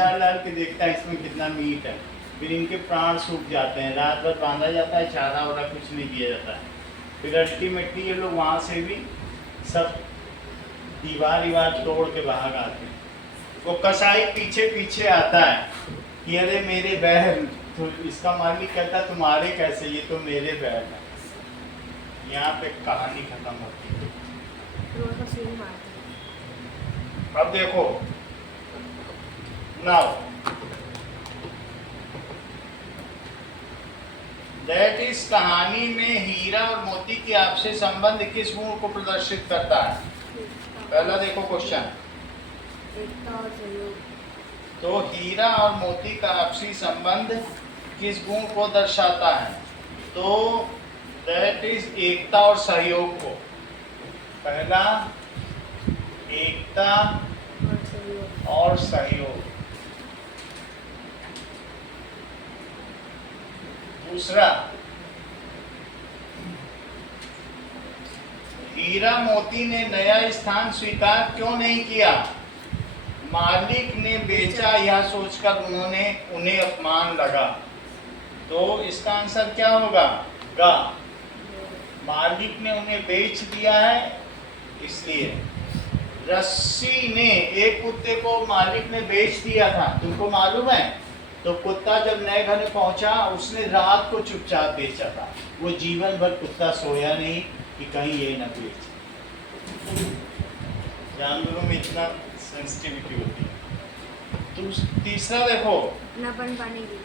डाल डाल के देखता है इसमें कितना मीट है, फिर इनके प्राण सूख जाते हैं, रात भर बांधा जाता है, चारा वारा कुछ नहीं दिया जाता है। फिर अल्टीमेटली ये लोग वहाँ से भी सब दीवार तोड़ के भाग आते हैं। वो कसाई पीछे पीछे आता है कि अरे मेरे बैल, तो इसका मालिक कहता है तुम्हारे कैसे, ये तो मेरे बैल है। यहाँ पे कहानी खत्म होती है। अब देखो नाउ दैट इज, कहानी में हीरा और मोती की आपसी संबंध किस गुण को प्रदर्शित करता है? पहला देखो क्वेश्चन, एकता और सहयोग। तो हीरा और मोती का आपसी संबंध किस गुण को दर्शाता है? तो दैट इज एकता और सहयोग को। पहला एकता और सहयोग, दूसरा हीरा मोती ने नया स्थान स्वीकार क्यों नहीं किया? मालिक ने बेचा यह सोचकर उन्हें अपमान लगा। तो इसका आंसर क्या होगा? गा। मालिक ने उन्हें बेच दिया है इसलिए। रस्सी ने एक कुत्ते को मालिक ने बेच दिया था, तुमको मालूम है? तो कुत्ता जब नए घर में पहुंचा, उसने रात को चुपचाप बेचा था। वो जीवन भर कुत्ता सोया नहीं कि कहीं ये न बेच। जानवरों में इतना सेंसिटिविटी होती है। तीसरा देखो, अपनापन पाने के लिए।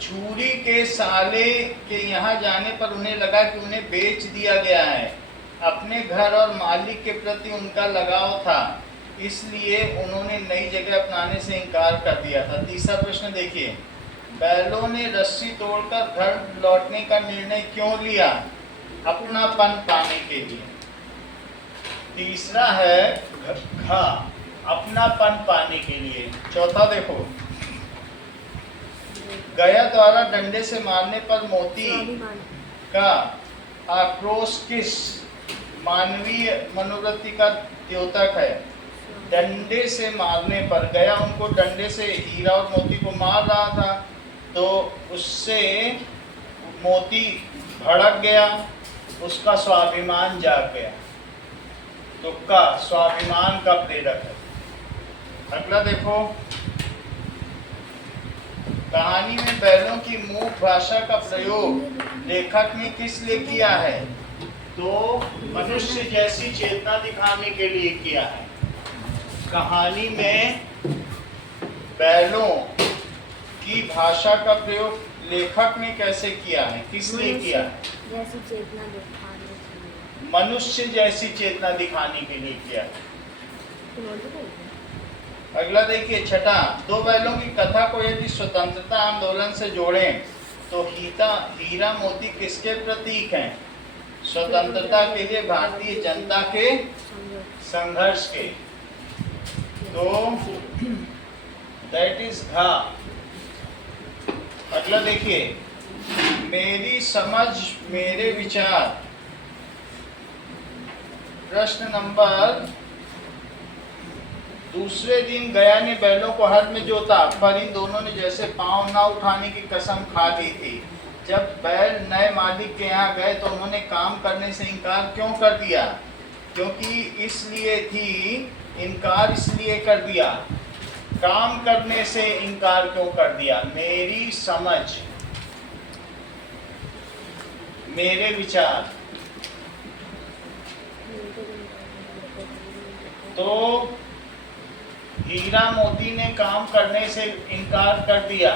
झूरी के साले के यहाँ जाने पर उन्हें लगा कि उन्हें बेच दिया गया है। अपने घर और मालिक के प्रति उनका लगाव था, इसलिए उन्होंने नई जगह अपनाने से इनकार कर दिया था। तीसरा प्रश्न देखिए, बैलों ने रस्सी तोड़कर घर लौटने का निर्णय क्यों लिया? अपनापन पाने के लिए। तीसरा है घा, अपनापन पाने के लिए। चौथा देखो, गया द्वारा डंडे से मारने पर मोती का आक्रोश किस मानवीय मनोवृत्ति का द्योतक है? डंडे से मारने पर, गया उनको डंडे से, हीरा और मोती को मार रहा था, तो उससे मोती भड़क गया, उसका स्वाभिमान जाग गया। तो का स्वाभिमान का प्रेरक है। अगला देखो, कहानी में बैलों की मूक भाषा का प्रयोग लेखक ने किस लिए किया है? तो मनुष्य जैसी चेतना दिखाने के लिए किया है। कहानी में बैलों की भाषा का प्रयोग लेखक ने कैसे किया है, किस लिए किया है? जैसी चेतना दिखाने के लिए। मनुष्य जैसी चेतना दिखाने के लिए किया है। अगला देखिए, छठा, दो बैलों की कथा को यदि स्वतंत्रता आंदोलन से जोड़ें तो हीरा मोती किसके प्रतीक हैं? स्वतंत्रता के लिए भारतीय जनता के संघर्ष के। तो दैट इज घा। अगला देखिए, मेरी समझ मेरे विचार। प्रश्न नंबर, दूसरे दिन गया ने बैलों को हल में जोता, पर इन दोनों ने जैसे पांव न उठाने की कसम खा ली थी। जब बैल नए मालिक के यहाँ गए तो उन्होंने काम करने से इनकार क्यों कर दिया? क्योंकि इसलिए थी, इनकार इसलिए कर दिया, काम करने से इनकार क्यों कर दिया? मेरी समझ मेरे विचार। तो हीरा मोती ने काम करने से इनकार कर दिया,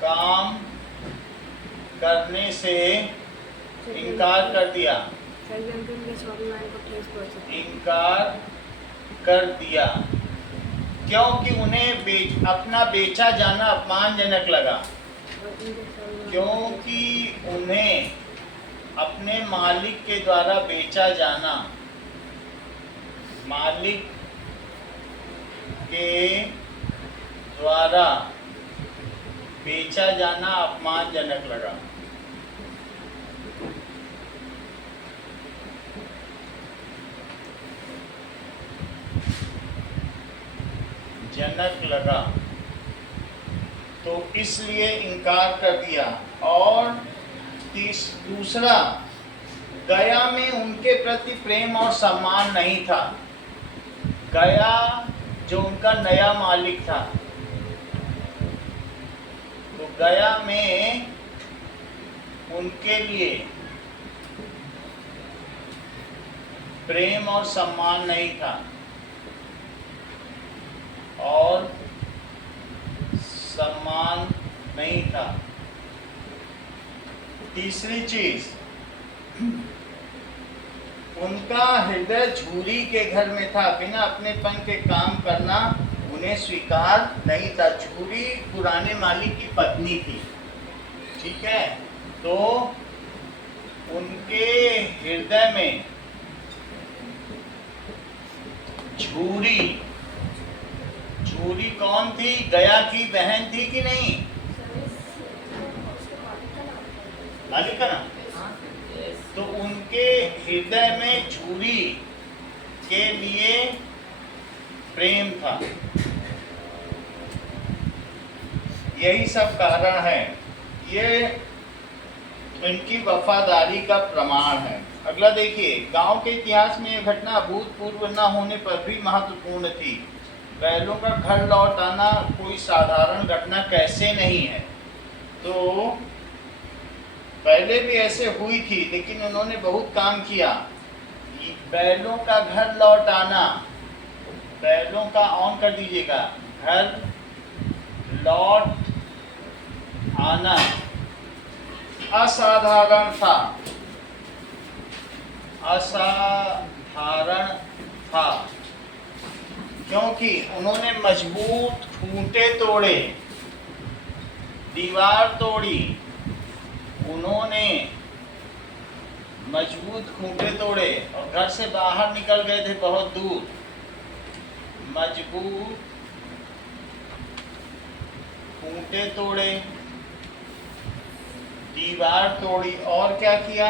काम करने से इनकार कर दिया, इनकार कर दिया क्योंकि उन्हें अपना बेचा जाना अपमानजनक लगा। क्योंकि उन्हें अपने मालिक के द्वारा बेचा जाना, मालिक के द्वारा बेचा जाना अपमानजनक लगा। जनक लगा, तो इसलिए इनकार कर दिया। और दूसरा, गया में उनके प्रति प्रेम और सम्मान नहीं था। गया जो उनका नया मालिक था, तो गया में उनके लिए प्रेम और सम्मान नहीं था। और सम्मान नहीं था। तीसरी चीज, उनका हृदय झूरी के घर में था। बिना अपनेपन के काम करना उन्हें स्वीकार नहीं था। झूरी पुराने मालिक की पत्नी थी, ठीक है। तो उनके हृदय में झूरी, झूरी कौन थी? गया की बहन थी कि नहीं? मालिक का नाम। तो उनके हृदय में झूरी के लिए प्रेम था। यही सब कारण है, ये इनकी वफादारी का प्रमाण है। अगला देखिए, गांव के इतिहास में यह घटना अभूतपूर्व न होने पर भी महत्वपूर्ण थी। बैलों का घर लौट आना कोई साधारण घटना कैसे नहीं है। तो पहले भी ऐसे हुई थी, लेकिन उन्होंने बहुत काम किया। बैलों का घर लौट आना, बैलों का ऑन कर दीजिएगा, घर लौट आना असाधारण था, असाधारण था। क्योंकि उन्होंने मजबूत खूंटे तोड़े, दीवार तोड़ी, उन्होंने मजबूत खूंटे तोड़े और घर से बाहर निकल गए थे बहुत दूर। मजबूत खूंटे तोड़े, दीवार तोड़ी, और क्या किया?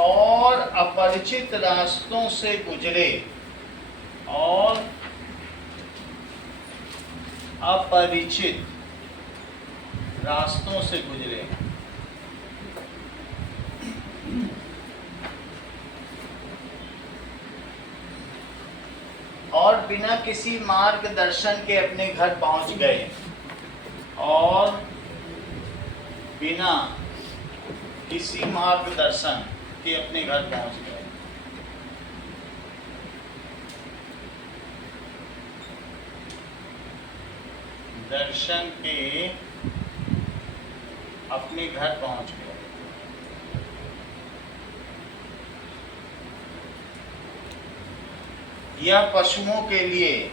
और अपरिचित रास्तों से गुजरे, और अपरिचित रास्तों से गुजरे। और बिना किसी मार्गदर्शन के अपने घर पहुंच गए, और बिना किसी मार्गदर्शन के अपने घर पहुंच गए। दर्शन के अपने घर पहुंच गए। यह पशुओं के लिए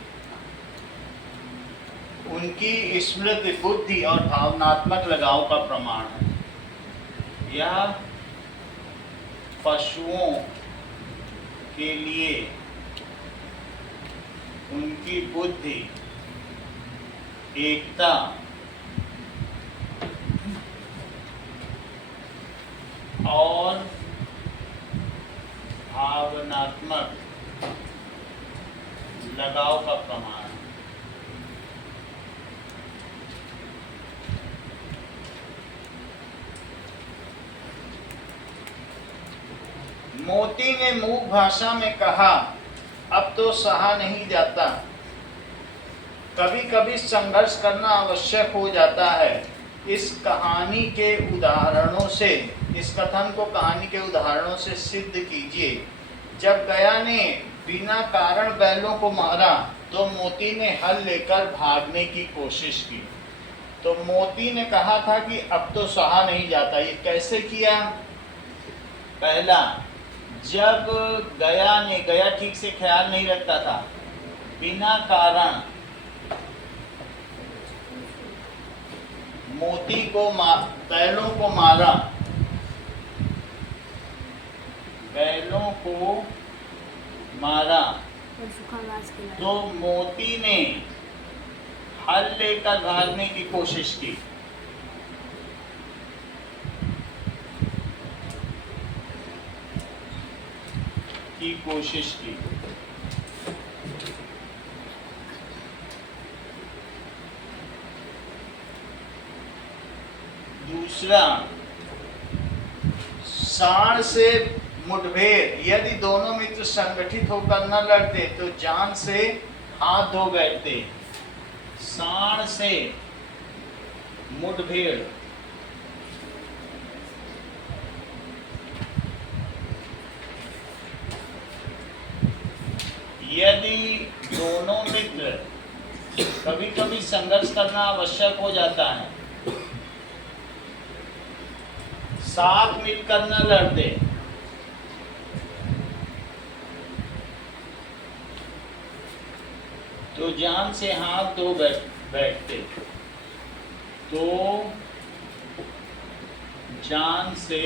उनकी स्मृति, बुद्धि और भावनात्मक लगाव का प्रमाण है। यह पशुओं के लिए उनकी बुद्धि, एकता और भावनात्मक लगाव का प्रमाण है। मोती ने मूक भाषा में कहा, अब तो सहा नहीं जाता। कभी कभी संघर्ष करना आवश्यक हो जाता है। इस कहानी के उदाहरणों से, इस कथन को कहानी के उदाहरणों से सिद्ध कीजिए। जब गया ने बिना कारण बैलों को मारा, तो मोती ने हल लेकर भागने की कोशिश की। तो मोती ने कहा था कि अब तो सहा नहीं जाता। ये कैसे किया? पहला, जब गया ठीक से ख्याल नहीं रखता था, बिना कारण मोती को बैलों को मारा, बैलों को मारा, तो मोती ने हल लेकर भागने की कोशिश की। दूसरा, साण से मुठभेड़, यदि दोनों मित्र संगठित होकर न लड़ते तो जान से हाथ धो बैठते। साण से मुठभेड़, यदि दोनों मित्र, कभी कभी संघर्ष करना आवश्यक हो जाता है, साथ मिलकर न लड़ते तो जान से हाथ धो बैठते। तो जान से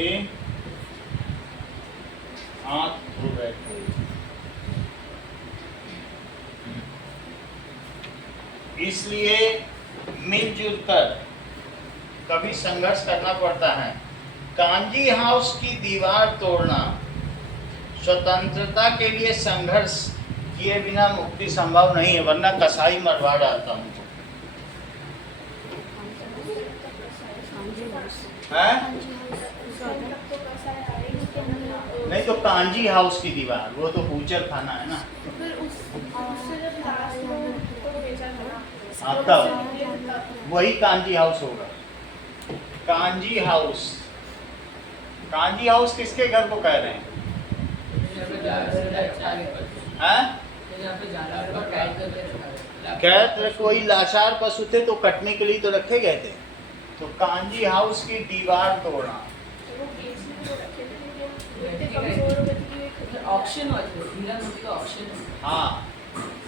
हाथ धो बैठते। इसलिए मिलजुल कर कभी संघर्ष करना पड़ता है। कांजी हाउस की दीवार तोड़ना, स्वतंत्रता के लिए संघर्ष किए बिना मुक्ति संभव नहीं है, वरना कसाई मरवा डालता हमको। नहीं तो कांजी हाउस की दीवार, वो तो बूचर खाना है ना। आपका वही कांजी हाउस होगा। कांजी हाउस, कांजी हाउस किसके घर को कह रहे हैं? कैद कोई लाचार पशु थे तो कटने के लिए तो रखे गए थे। तो कांजी हाउस की दीवार तोड़ना, हाँ,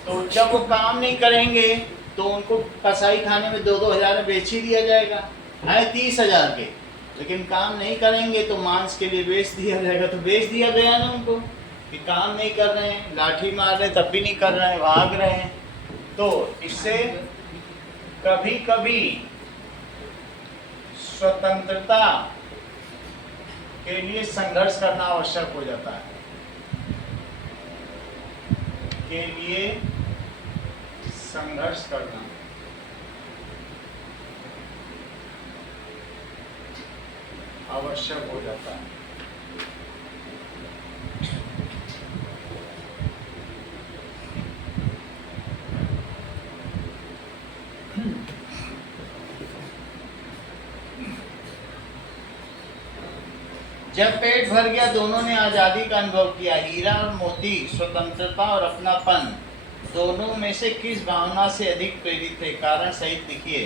तो जब वो काम नहीं करेंगे तो उनको कसाई खाने में 2-2 हज़ार में बेच ही दिया जाएगा, है 30,000 के, लेकिन काम नहीं करेंगे तो मांस के लिए बेच दिया जाएगा। तो बेच दिया गया ना उनको कि काम नहीं कर रहे हैं, लाठी मार रहे तब भी नहीं कर रहे हैं, भाग रहे हैं। तो इससे कभी कभी स्वतंत्रता के लिए संघर्ष करना आवश्यक हो जाता है, के लिए संघर्ष करना आवश्यक हो जाता है। जब पेट भर गया, दोनों ने आजादी का अनुभव किया। हीरा और मोती स्वतंत्रता और अपनापन दोनों में से किस भावना से अधिक प्रेरित थे? कारण सहित लिखिए।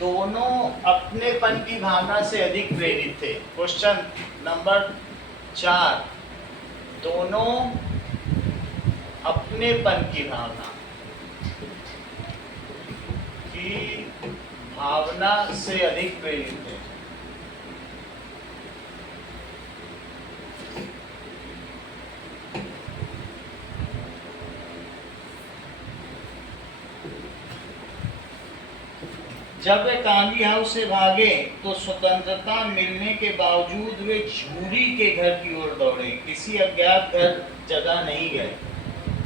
दोनों अपनेपन की भावना से अधिक प्रेरित थे। क्वेश्चन नंबर 4, दोनों अपनेपन की भावना से अधिक प्रेरित थे। जब वे कांजी हाउस से भागे तो स्वतंत्रता मिलने के बावजूद वे झूरी के घर की ओर दौड़े, किसी अज्ञात घर जगह नहीं गए।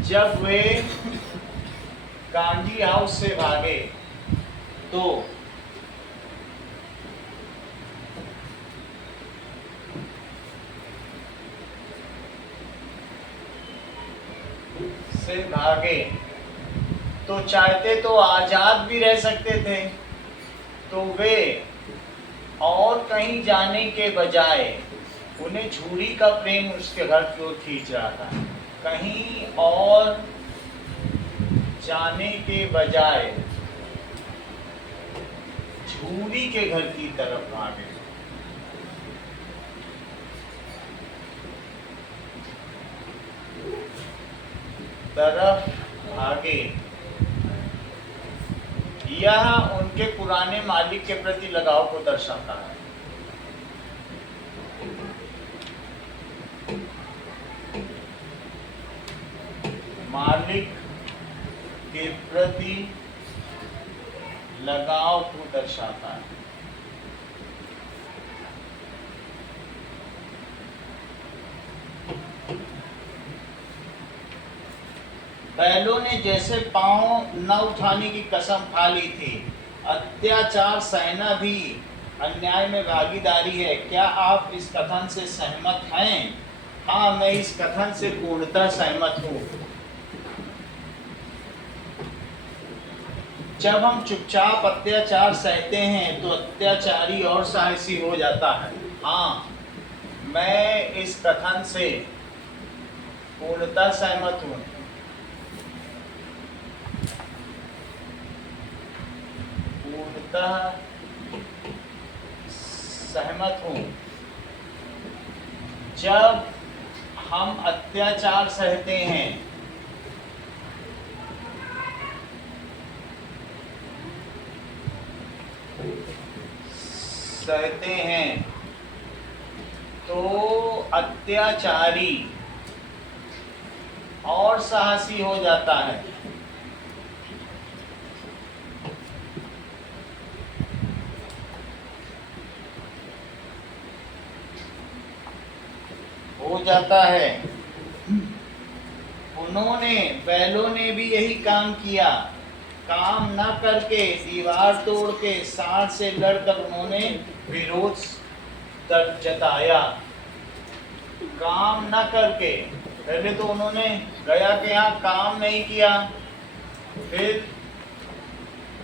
जब वे कांजी हाउस से भागे तो चाहते तो आजाद भी रह सकते थे, तो वे और कहीं जाने के बजाय उन्हें झूरी का प्रेम उसके घर की ओर खींच रहा था। कहीं और जाने के बजाय झूरी के घर की तरफ भागे। यह उनके पुराने मालिक के प्रति लगाव को दर्शाता है। मालिक के प्रति लगाव को दर्शाता है। बैलों ने जैसे पांव न उठाने की कसम खा ली थी, अत्याचार सहना भी अन्याय में भागीदारी है। क्या आप इस कथन से सहमत हैं? हाँ, मैं इस कथन से पूर्णतः सहमत हूँ। जब हम चुपचाप अत्याचार सहते हैं तो अत्याचारी और साहसी हो जाता है। हाँ, मैं इस कथन से पूर्णतः सहमत हूँ। पूर्णतः सहमत हूँ। जब हम अत्याचार सहते हैं तो अत्याचारी और साहसी हो जाता है। बैलों ने भी यही काम किया। काम न करके, दीवार तोड़ के, सांड से लड़कर उन्होंने विरोध जताया। काम न करके, पहले तो उन्होंने गया के यहाँ काम नहीं किया, फिर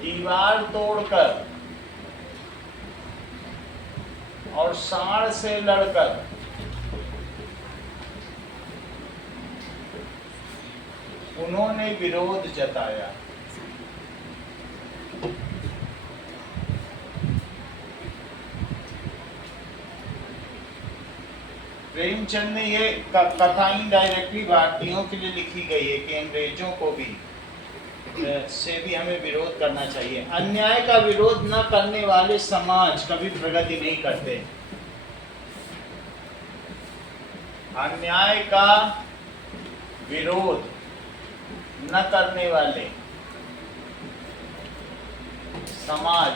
दीवार तोड़कर और सांड से लड़कर उन्होंने विरोध जताया। प्रेमचंद ने ये कथा इनडायरेक्टली भारतीयों के लिए लिखी गई है कि अंग्रेजों को भी से भी हमें विरोध करना चाहिए। अन्याय का विरोध न करने वाले समाज कभी प्रगति नहीं करते। अन्याय का विरोध न करने वाले समाज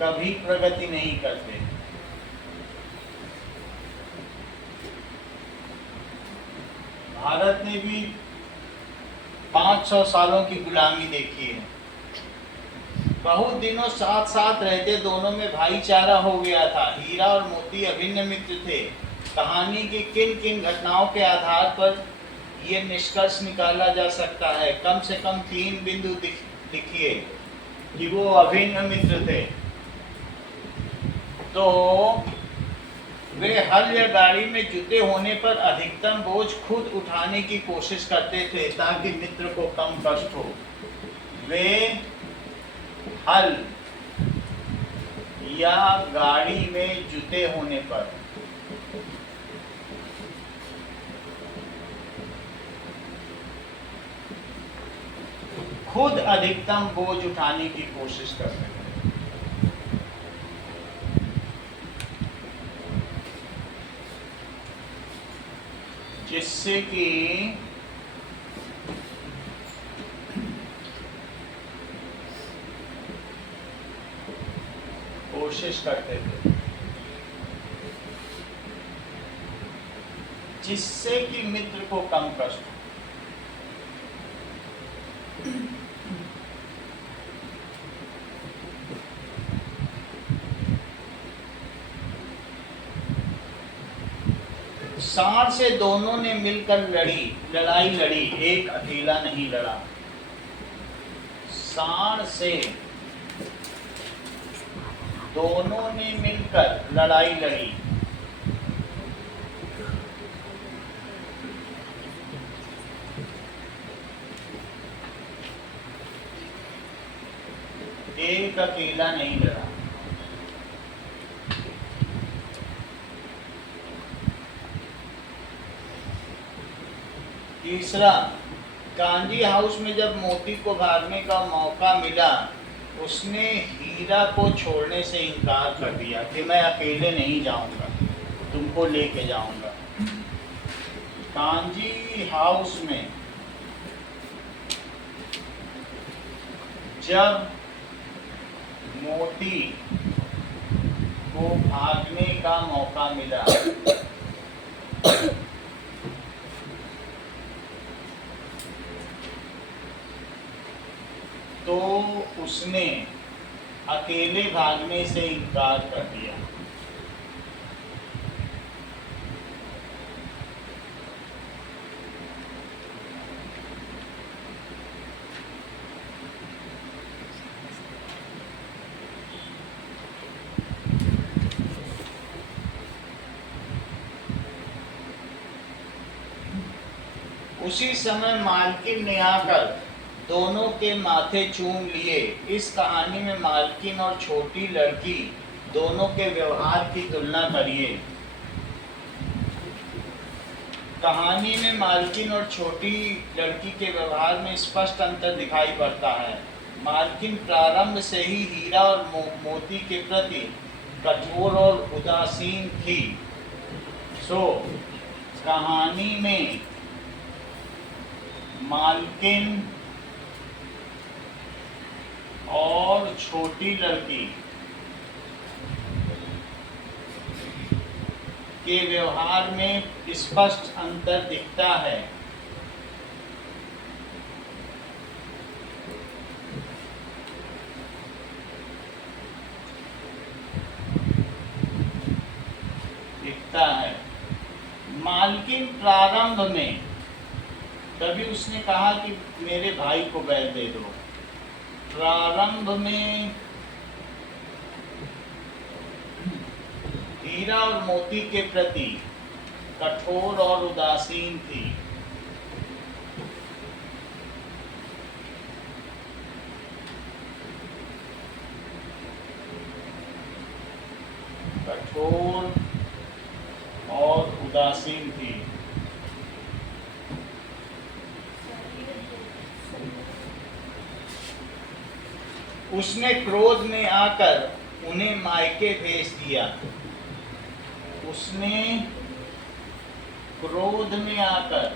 कभी प्रगति नहीं करते। भारत ने भी 500 सालों की गुलामी देखी है। बहुत दिनों साथ साथ रहते दोनों में भाईचारा हो गया था। हीरा और मोती अभिन्न मित्र थे। कहानी की किन किन घटनाओं के आधार पर ये निष्कर्ष निकाला जा सकता है? कम से कम 3 बिंदु लिखिए कि वो अभिन्न मित्र थे। तो वे हल या गाड़ी में जुटे होने पर अधिकतम बोझ खुद उठाने की कोशिश करते थे ताकि मित्र को कम कष्ट हो। वे हल या गाड़ी में जुटे होने पर खुद अधिकतम बोझ उठाने की कोशिश करते हैं, जिससे कि कोशिश करते थे जिससे कि मित्र को कम कष्ट हो। सांड से दोनों ने मिलकर लड़ाई लड़ी, एक अकेला नहीं लड़ा। सांड से दोनों ने मिलकर लड़ाई लड़ी, एक अकेला नहीं लड़ा। तीसरा, कांजी हाउस में जब मोती को भागने का मौका मिला, उसने हीरा को छोड़ने से इनकार कर दिया कि मैं अकेले नहीं जाऊंगा, तुमको लेके जाऊंगा। कांजी हाउस में जब मोती को भागने का मौका मिला तो उसने अकेले भागने से इनकार कर दिया। उसी समय मालकिन ने आकर दोनों के माथे चूम लिए। इस कहानी में मालकिन और छोटी लड़की दोनों के व्यवहार की तुलना करिए। कहानी में मालकिन और छोटी लड़की के व्यवहार में स्पष्ट अंतर दिखाई पड़ता है। मालकिन प्रारंभ से ही हीरा और मोती के प्रति कठोर और उदासीन थी। कहानी में मालकिन और छोटी लड़की के व्यवहार में स्पष्ट अंतर दिखता है। मालकिन प्रारंभ में तभी उसने कहा कि मेरे भाई को बैल दे दो। प्रारंभ में हीरा और मोती के प्रति कठोर और उदासीन थी। कठोर और उदासीन थी। उसने क्रोध में आकर उन्हें मायके भेज दिया। उसने क्रोध में आकर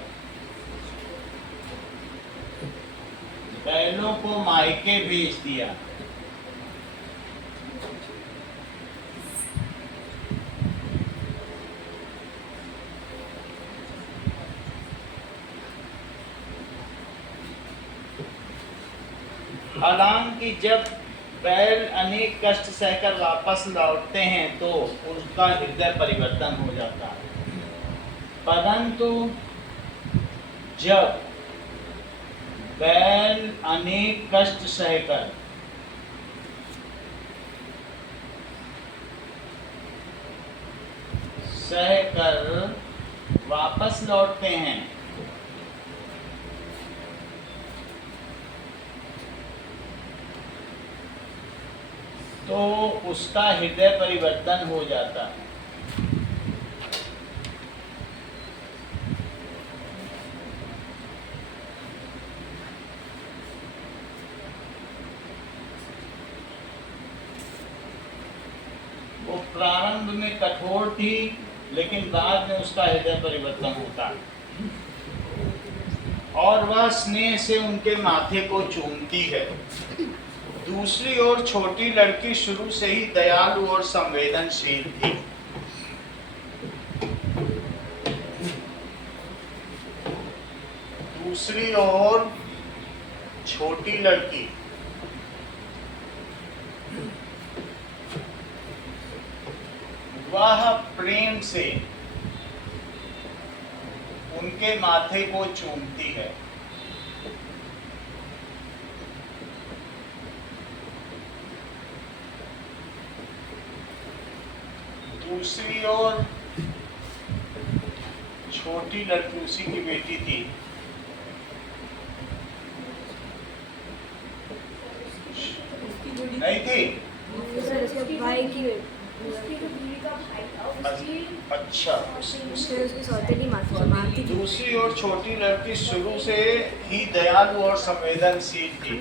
बैलों को मायके भेज दिया। हालांकि जब बैल अनेक कष्ट सहकर वापस लौटते हैं तो उनका हृदय परिवर्तन हो जाता है, परंतु जब बैल अनेक कष्ट सहकर वापस लौटते हैं तो उसका हृदय परिवर्तन हो जाता है। वो प्रारंभ में कठोर थी, लेकिन बाद में उसका हृदय परिवर्तन होता है और वह स्नेह से उनके माथे को चूमती है। दूसरी ओर छोटी लड़की शुरू से ही दयालु और संवेदनशील थी। दूसरी ओर छोटी लड़की वह प्रेम से उनके माथे को चूमती है। दूसरी ओर छोटी लड़की उसी की बेटी थी। नहीं थी? भाई की अच्छा, उसकी सौतेली माँ थी। दूसरी ओर छोटी लड़की शुरू से ही दयालु और संवेदनशील थी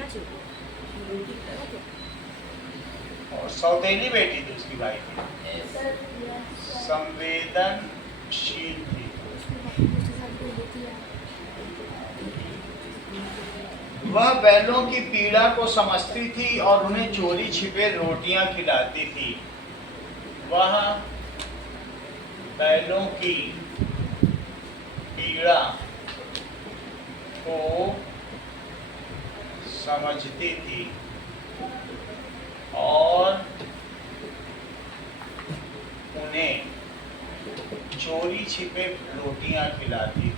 और सौतेली बेटी थी उसकी भाई की, संवेदनशील थी। वह बैलों की पीड़ा को समझती थी और उन्हें चोरी छिपे रोटियां खिलाती थी। वह बैलों की पीड़ा को समझती थी और उन्हें चोरी छिपे रोटियां खिलाती।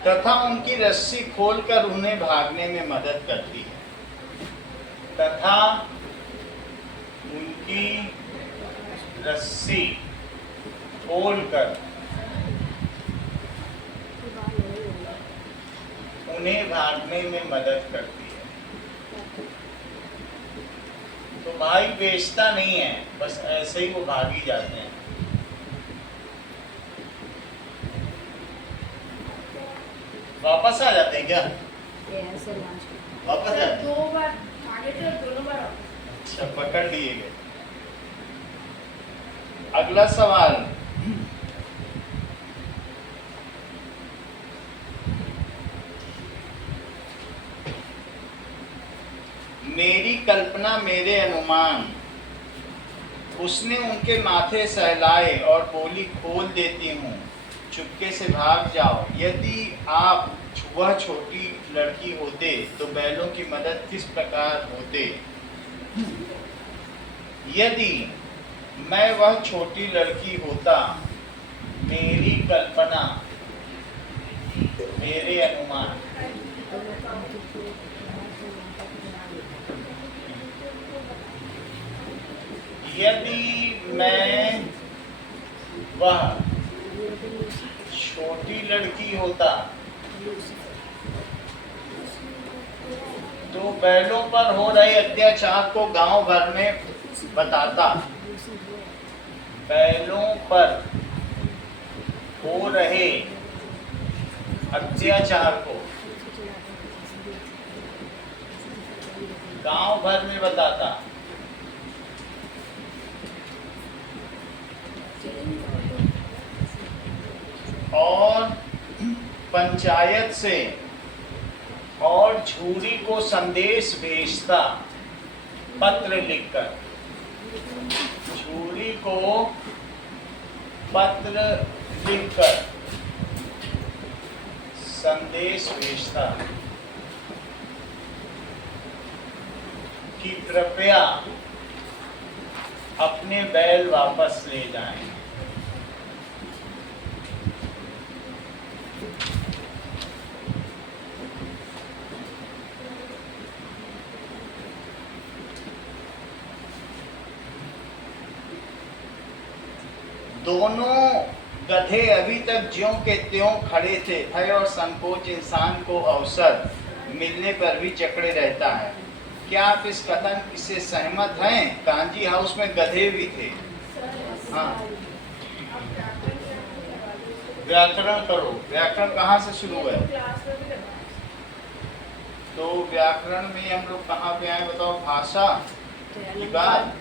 तथा उनकी रस्सी खोलकर उन्हें भागने में मदद करती है। तथा उनकी रस्सी खोलकर उन्हें भागने में मदद करती है। तो भाई बेचता नहीं है, बस ऐसे ही वो भाग ही जाते हैं। वापस आ जाते हैं क्या? वापस आ जाते हैं? 2 बार आगे थे, दोनों बार अच्छा, पकड़ लिए गए। अगला सवाल, मेरी कल्पना मेरे अनुमान। उसने उनके माथे सहलाए और बोली, खोल देती हूँ, चुपके से भाग जाओ। यदि आप वह छोटी लड़की होते तो बैलों की मदद किस प्रकार होते? यदि मैं वह छोटी लड़की होता, मेरी कल्पना मेरे अनुमान। यदि मैं वह छोटी लड़की होता तो बैलों पर हो रहे अत्याचार को गांव भर में बताता। बैलों पर हो रहे अत्याचार को गांव भर में बताता। और पंचायत से और झूरी को संदेश भेजता, पत्र लिखकर। झूरी को पत्र लिखकर संदेश भेजता कि कृपया अपने बैल वापस ले जाएं। दोनों गधे अभी तक ज्यों के त्यों खड़े थे। भय और संकोच इंसान को अवसर मिलने पर भी जकड़े रहता है। क्या आप इस कथन से सहमत हैं? कांजी हाउस में गधे भी थे। हाँ, व्याकरण करो। व्याकरण कहाँ से शुरू है? तो व्याकरण में हम लोग कहाँ पे आए बताओ? भाषा की बात।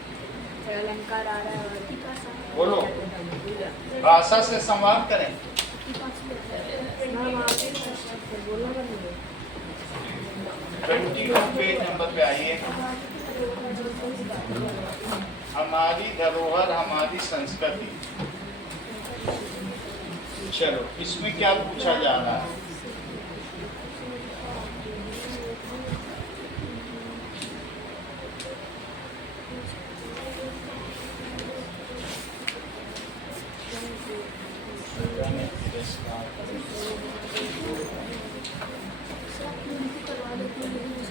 अलंकार आ रहा है। बोलो, भाषा से संवाद करें। बोलो 21 पेज नंबर पे आइए। हमारी धरोहर हमारी संस्कृति। चलो, इसमें क्या पूछा जा रहा है?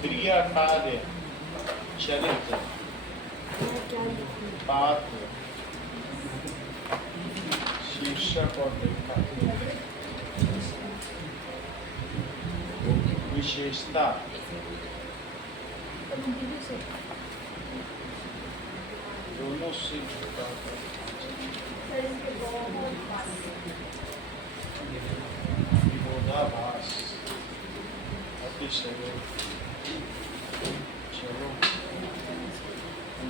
क्रिया कार्य चरित्र पात्र शीर्षक और लेखक विशेषता दोनों से विरोधाभास अतिशय। चलो,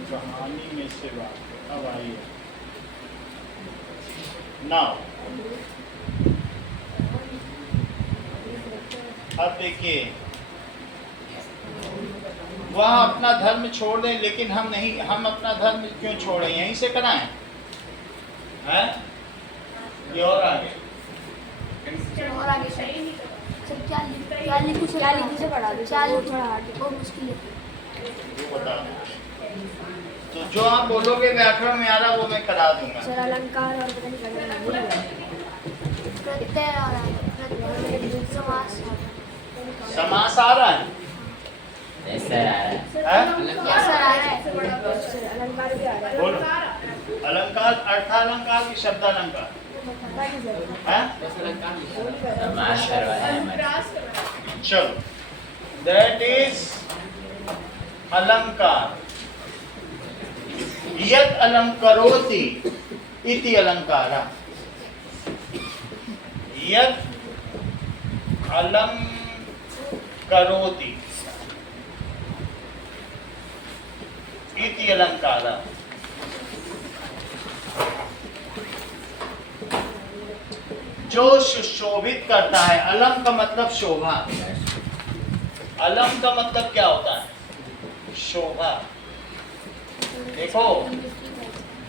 कहानी में से बात अब आइए। नाउ अब देखिए, वह अपना धर्म छोड़ दें, लेकिन हम नहीं, हम अपना धर्म क्यों छोड़ें, यहीं से कराएं हैं? ये और आगे और आगे सही नहीं करता। सर क्या लिखू से पढ़ा दो, वो थोड़ा हार्ड वो मुश्किल है। वो बता दो। तो जो आप बोलोगे व्याकरण में आ रहा वो मैं करा दूंगा। सर अलंकार और पता नहीं क्या भूल गया। प्रत्यय और समास समास आ रहा है? सर आ रहा है। सर, हैं? अलंकार सर आ रहा है। सबसे बड़ा प्रश्न। सर अलंकार भी आ रहा है। बोलो। अलंकार आ रहा है। अलंकार अर्थालंकार की शब्दालंकार पता नहीं सर। है? समास करवाया है हमारे। अनुप्रास करवाया। चलो, दैट इज अलंकार। यत् अलंकरोति इति अलंकारा। यत् अलंकरोति इति अलंकारा। जो सुशोभित करता है। अलम का मतलब शोभा। अलम का मतलब क्या होता है? शोभा। देखो,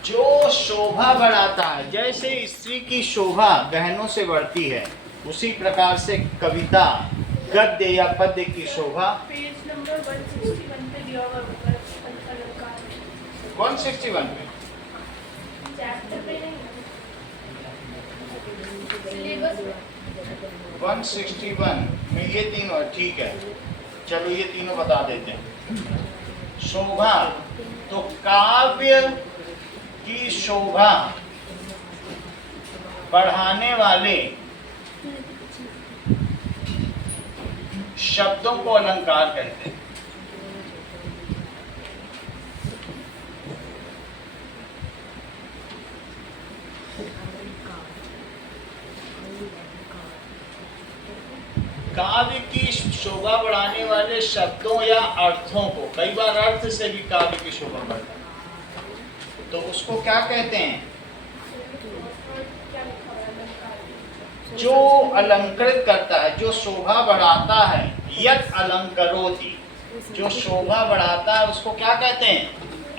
जो शोभा बढ़ाता है, जैसे स्त्री की शोभा गहनों से बढ़ती है, उसी प्रकार से कविता, गद्य या पद्य की शोभा। पेज नंबर 161 पे दिया हुआ ऊपर अलंकार 161 पे चैप्टर पे नहीं सिलेबस में 161 में ये तीनों ठीक है। चलो ये तीनों बता देते हैं। शोभा, तो काव्य की शोभा बढ़ाने वाले शब्दों को अलंकार कहते हैं। काव्य की शोभा बढ़ाने वाले शब्दों या अर्थों को, कई बार अर्थ से भी काव्य की शोभा बढ़ता है, तो उसको क्या कहते हैं? क्या लिखा हुआ है अलंकार। जो अलंकृत करता है, जो शोभा बढ़ाता है। यत् अलंकरोति, जो शोभा बढ़ाता है उसको क्या कहते हैं?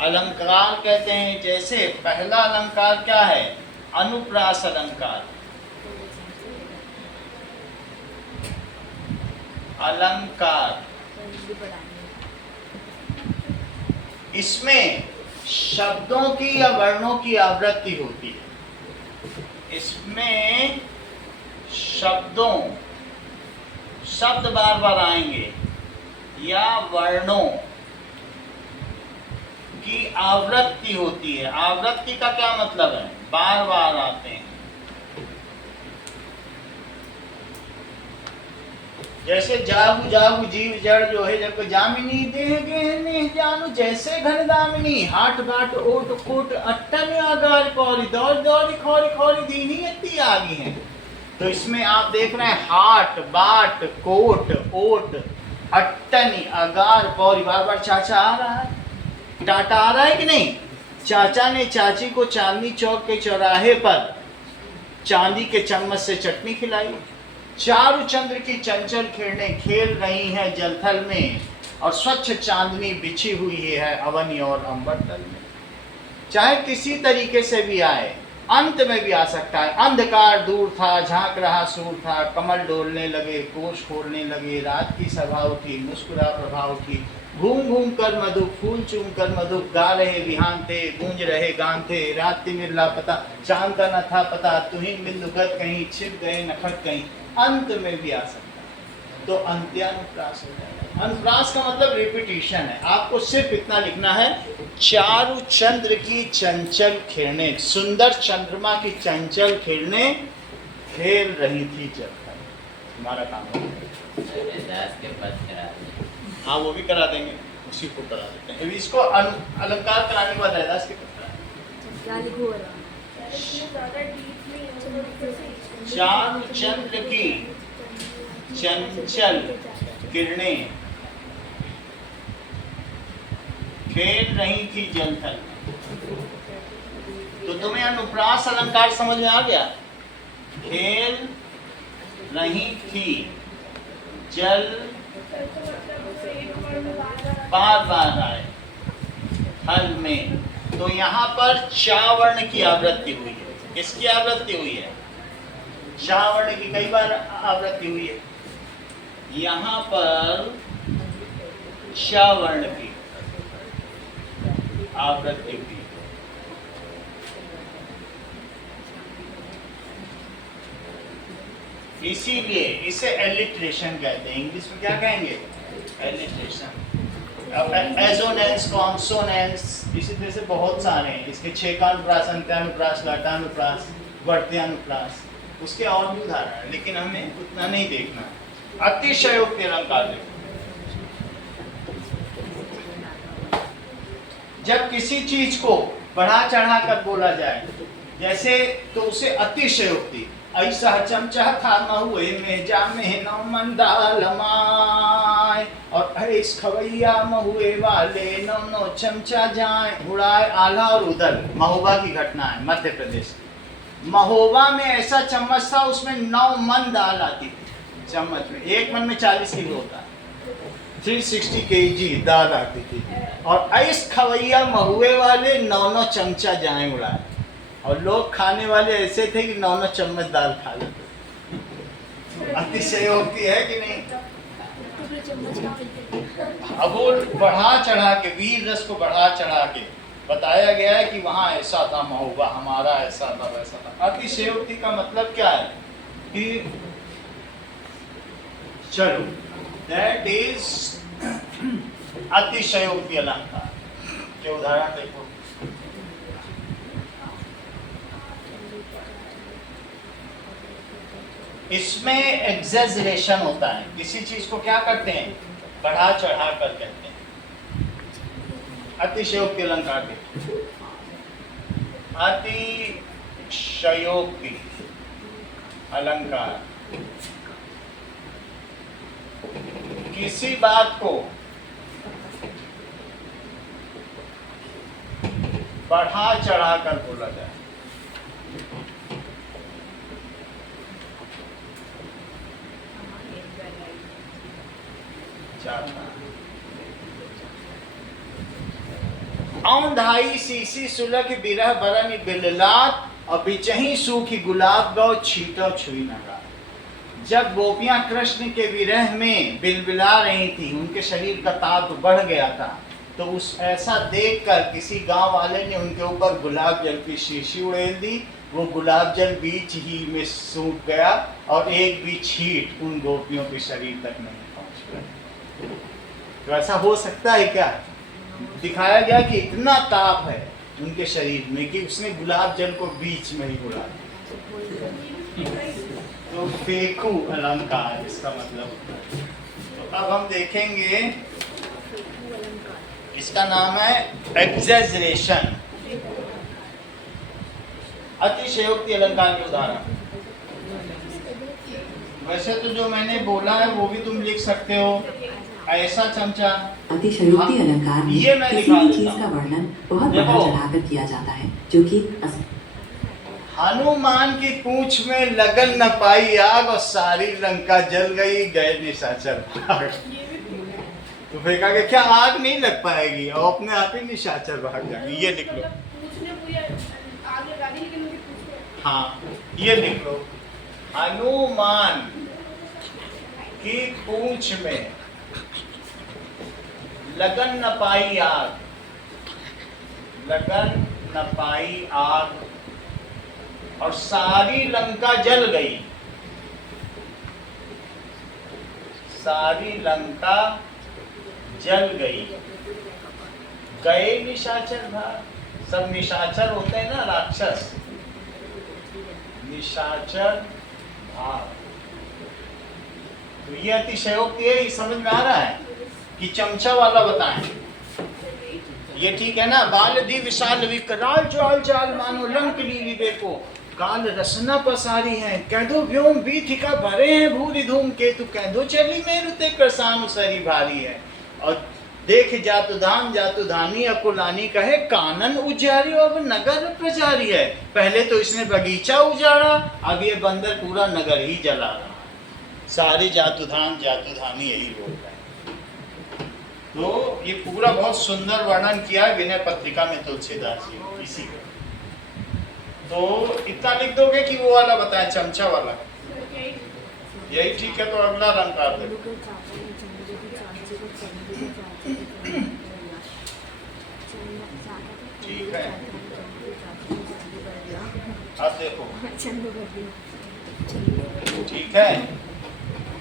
अलंकार कहते हैं। जैसे पहला अलंकार क्या है? अनुप्रास अलंकार। अलंकार, इसमें शब्दों की या वर्णों की आवृत्ति होती है। इसमें शब्दों, शब्द बार बार आएंगे या वर्णों की आवृत्ति होती है। आवृत्ति का क्या मतलब है? बार बार आते हैं। जैसे जाहु जाहु जीव जड़ जो है, जब जामिनी देह गहने जानू, जैसे घन दामिनी हाट बाट ओट कोट अट्टन आगार कौरी दौड़ दौड़ी खौरी खौरी दीनी इतनी आगी है। तो इसमें आप देख रहे हैं हाट बाट कोट ओट अट्टनी अगार पौरी, बार बार चाचा आ रहा है, टाटा आ रहा है कि नहीं? चाचा ने चाची को चांदनी चौक के चौराहे पर चांदी के चम्मच से चटनी खिलाई। चारु चंद्र की चंचल किरणें खेल रही हैं जलथल में, और स्वच्छ चांदनी बिछी हुई है अवनी और अंबर तल में। चाहे किसी तरीके से भी आए, अंत में भी आ सकता है। अंधकार दूर था, झांक रहा सूर था, कमल डोलने लगे, कोश खोलने लगे, रात की सभा उठी, मुस्कुरा प्रभा उठी, घूम घूम कर मधु फूल चूम कर मधु, गा रहे विहान थे, गूंज रहे गान थे, रात तिमिर लापता, चांद का न था पता, तुहिन बिंदुगत कहीं, छिप गए नखट कहीं। अंत में भी आ सकता है। तो अंत्यानुप्रास हो जाएगा। अनुप्रास का मतलब रिपीटिशन है। आपको सिर्फ इतना लिखना है, चारु चंद्र की चंचल किरणें, सुंदर चंद्रमा की चंचल किरणें खेल रही थी जलथल। हमारा काम है। दास के पद करा दें। हाँ, वो भी करा देंगे, उसी को करा देते हैं। इसको अलंकार कराने के बाद रैदास के पद करा। क्या लिखू ज़्यादा डीप में चारु चंद्र की चंचल किरणें खेल रही थी जलथल में। तो तुम्हें अनुप्रास अलंकार समझ में आ गया? खेल रही थी जल सर तो मतलब एक वर्ड में बार बार आए हल में। तो यहाँ पर चा वर्ण की आवृत्ति हुई है। किसकी आवृत्ति हुई है? चा वर्ण की कई बार आवृत्ति हुई है। यहाँ पर चा वर्ण की आवृत्ति हुई है। इसीलिए इसे एलिट्रेशन कहते हैं। इंग्लिश में क्या कहेंगे? एलिट्रेशन। अब एजोनेंस, कॉन्सोनेंस, इसी तरह से बहुत सारे हैं। इसके छेकानुप्रास, अंत्यानुप्रास, घटानुप्रास, वर्त्यानुप्रास, उसके और भी उदाहरण हैं, लेकिन हमें उतना नहीं देखना है। अतिशयोक्ति अलंकार देखो। जब किसी चीज को बढ़ा चढ़ा कर बोला जाए, जैसे, तो उसे अतिशयोक्ति। ऐसा चमचा था महुए में जामे नौ मंदाल माय, और ऐस खवैया महुए वाले नौ नौ चमचा जाए उड़ाए। आल्हा और उदल महोबा की घटना है, मध्य प्रदेश। महोबा में ऐसा चम्मच था, उसमें 9 मन दाल आती थी चम्मच में। एक मन में 40 किलो होता है, 360 kg दाल आती थी। और ऐस खवैया महुए वाले 9 चमचा जाए उड़ाए। और लोग खाने वाले ऐसे थे कि 9 चम्मच दाल खा लेते। अतिशयोक्ति है कि नहीं? अब वो बढ़ा चढ़ा के, वीर रस को बढ़ा चढ़ा के बताया गया है कि वहाँ ऐसा था महोबा, हमारा ऐसा था वैसा था। अतिशयोक्ति का मतलब क्या है? कि चलो, दैट इज अतिशयोक्ति अलंकार के उदाहरण देखो। इसमें एग्जेजरेशन होता है। किसी चीज को क्या करते हैं? बढ़ा चढ़ा कर कहते हैं। अतिशयोक्ति अलंकार देखिए। अतिशयोक्ति अलंकार किसी बात को बढ़ा चढ़ा कर बोला जाए। औंधाई सीसी सुलग बिरह बरन बिललात, और बिचही सूखी गुलाब गौ छीटो छुई नगा। जब गोपियां कृष्ण के विरह में बिलबिला रही थी, उनके शरीर का ताप बढ़ गया था, तो उस ऐसा देखकर किसी गांव वाले ने उनके ऊपर गुलाब जल की शीशी उड़ेल दी। वो गुलाब जल बीच ही में सूख गया और एक भी छींट उन गोपियों के शरीर तक नहीं पहुंच गया। तो ऐसा हो सकता है क्या? दिखाया गया कि इतना ताप है उनके शरीर में कि उसने गुलाब जल को बीच में ही उड़ा दिया। तो फेकू अलंकार इसका मतलब। तो अब हम देखेंगे, इसका नाम है एग्जेजरेशन। अतिशयोक्ति अलंकार के उदाहरण। वैसे तो जो मैंने बोला है वो भी तुम लिख सकते हो। ऐसा चमचा। अतिशयोक्ति अलंकार में ये मैं किसी दिखा भी देता चीज हूं। का वर्णन बहुत बढ़ा देखो। चढ़ाकर किया जाता है, जो कि हनुमान की पूंछ में लगन न पाई आग, और सारी लंका जल गई, गए निशाचर भाग। तो फेंका कि क्या आग नहीं लग पाएगी, और अपने आप ही निशाचर भाग जाएंगे। ये लिख लो। हाँ, ये लिख लो। हनुमान की पूंछ में लगन न पाई आग, लगन न पाई आग, और सारी लंका जल गई। सारी लंका जल गई, गए निशाचर भाग। सब निशाचर होते हैं ना, राक्षस। निशाचर भाग। तो ये अतिशयोक्ति है। ये समझ में आ रहा है कि चमचा वाला बताएं। ये ठीक है ना? बाल दी विशाल विकराल चाल चाल मानो लंक लीली देखो, काल रसना पसारी है, कह दो व्योम बीथिका भरे हैं भूरी धूम केतु, कह दो चली मेरुते करसान सरी भारी है। और देख जातु धाम जातु धानी अकुलानी, कहे कानन उजारी अब नगर प्रचारी है। पहले तो इसने बगीचा उजाड़ा, अब ये बंदर पूरा नगर ही जला रहा। सारे जातु धाम जातु धानी यही बोल रहे हैं। तो ये पूरा बहुत सुंदर वर्णन किया है विनय पत्रिका में तुलसीदास जी ने इसी का। तो इतना लिख दोगे कि वो वाला बताएं, चमचा वाला? यही ठीक है। तो अगला अलंकार देखो। ठीक है, अब देखो। ठीक है,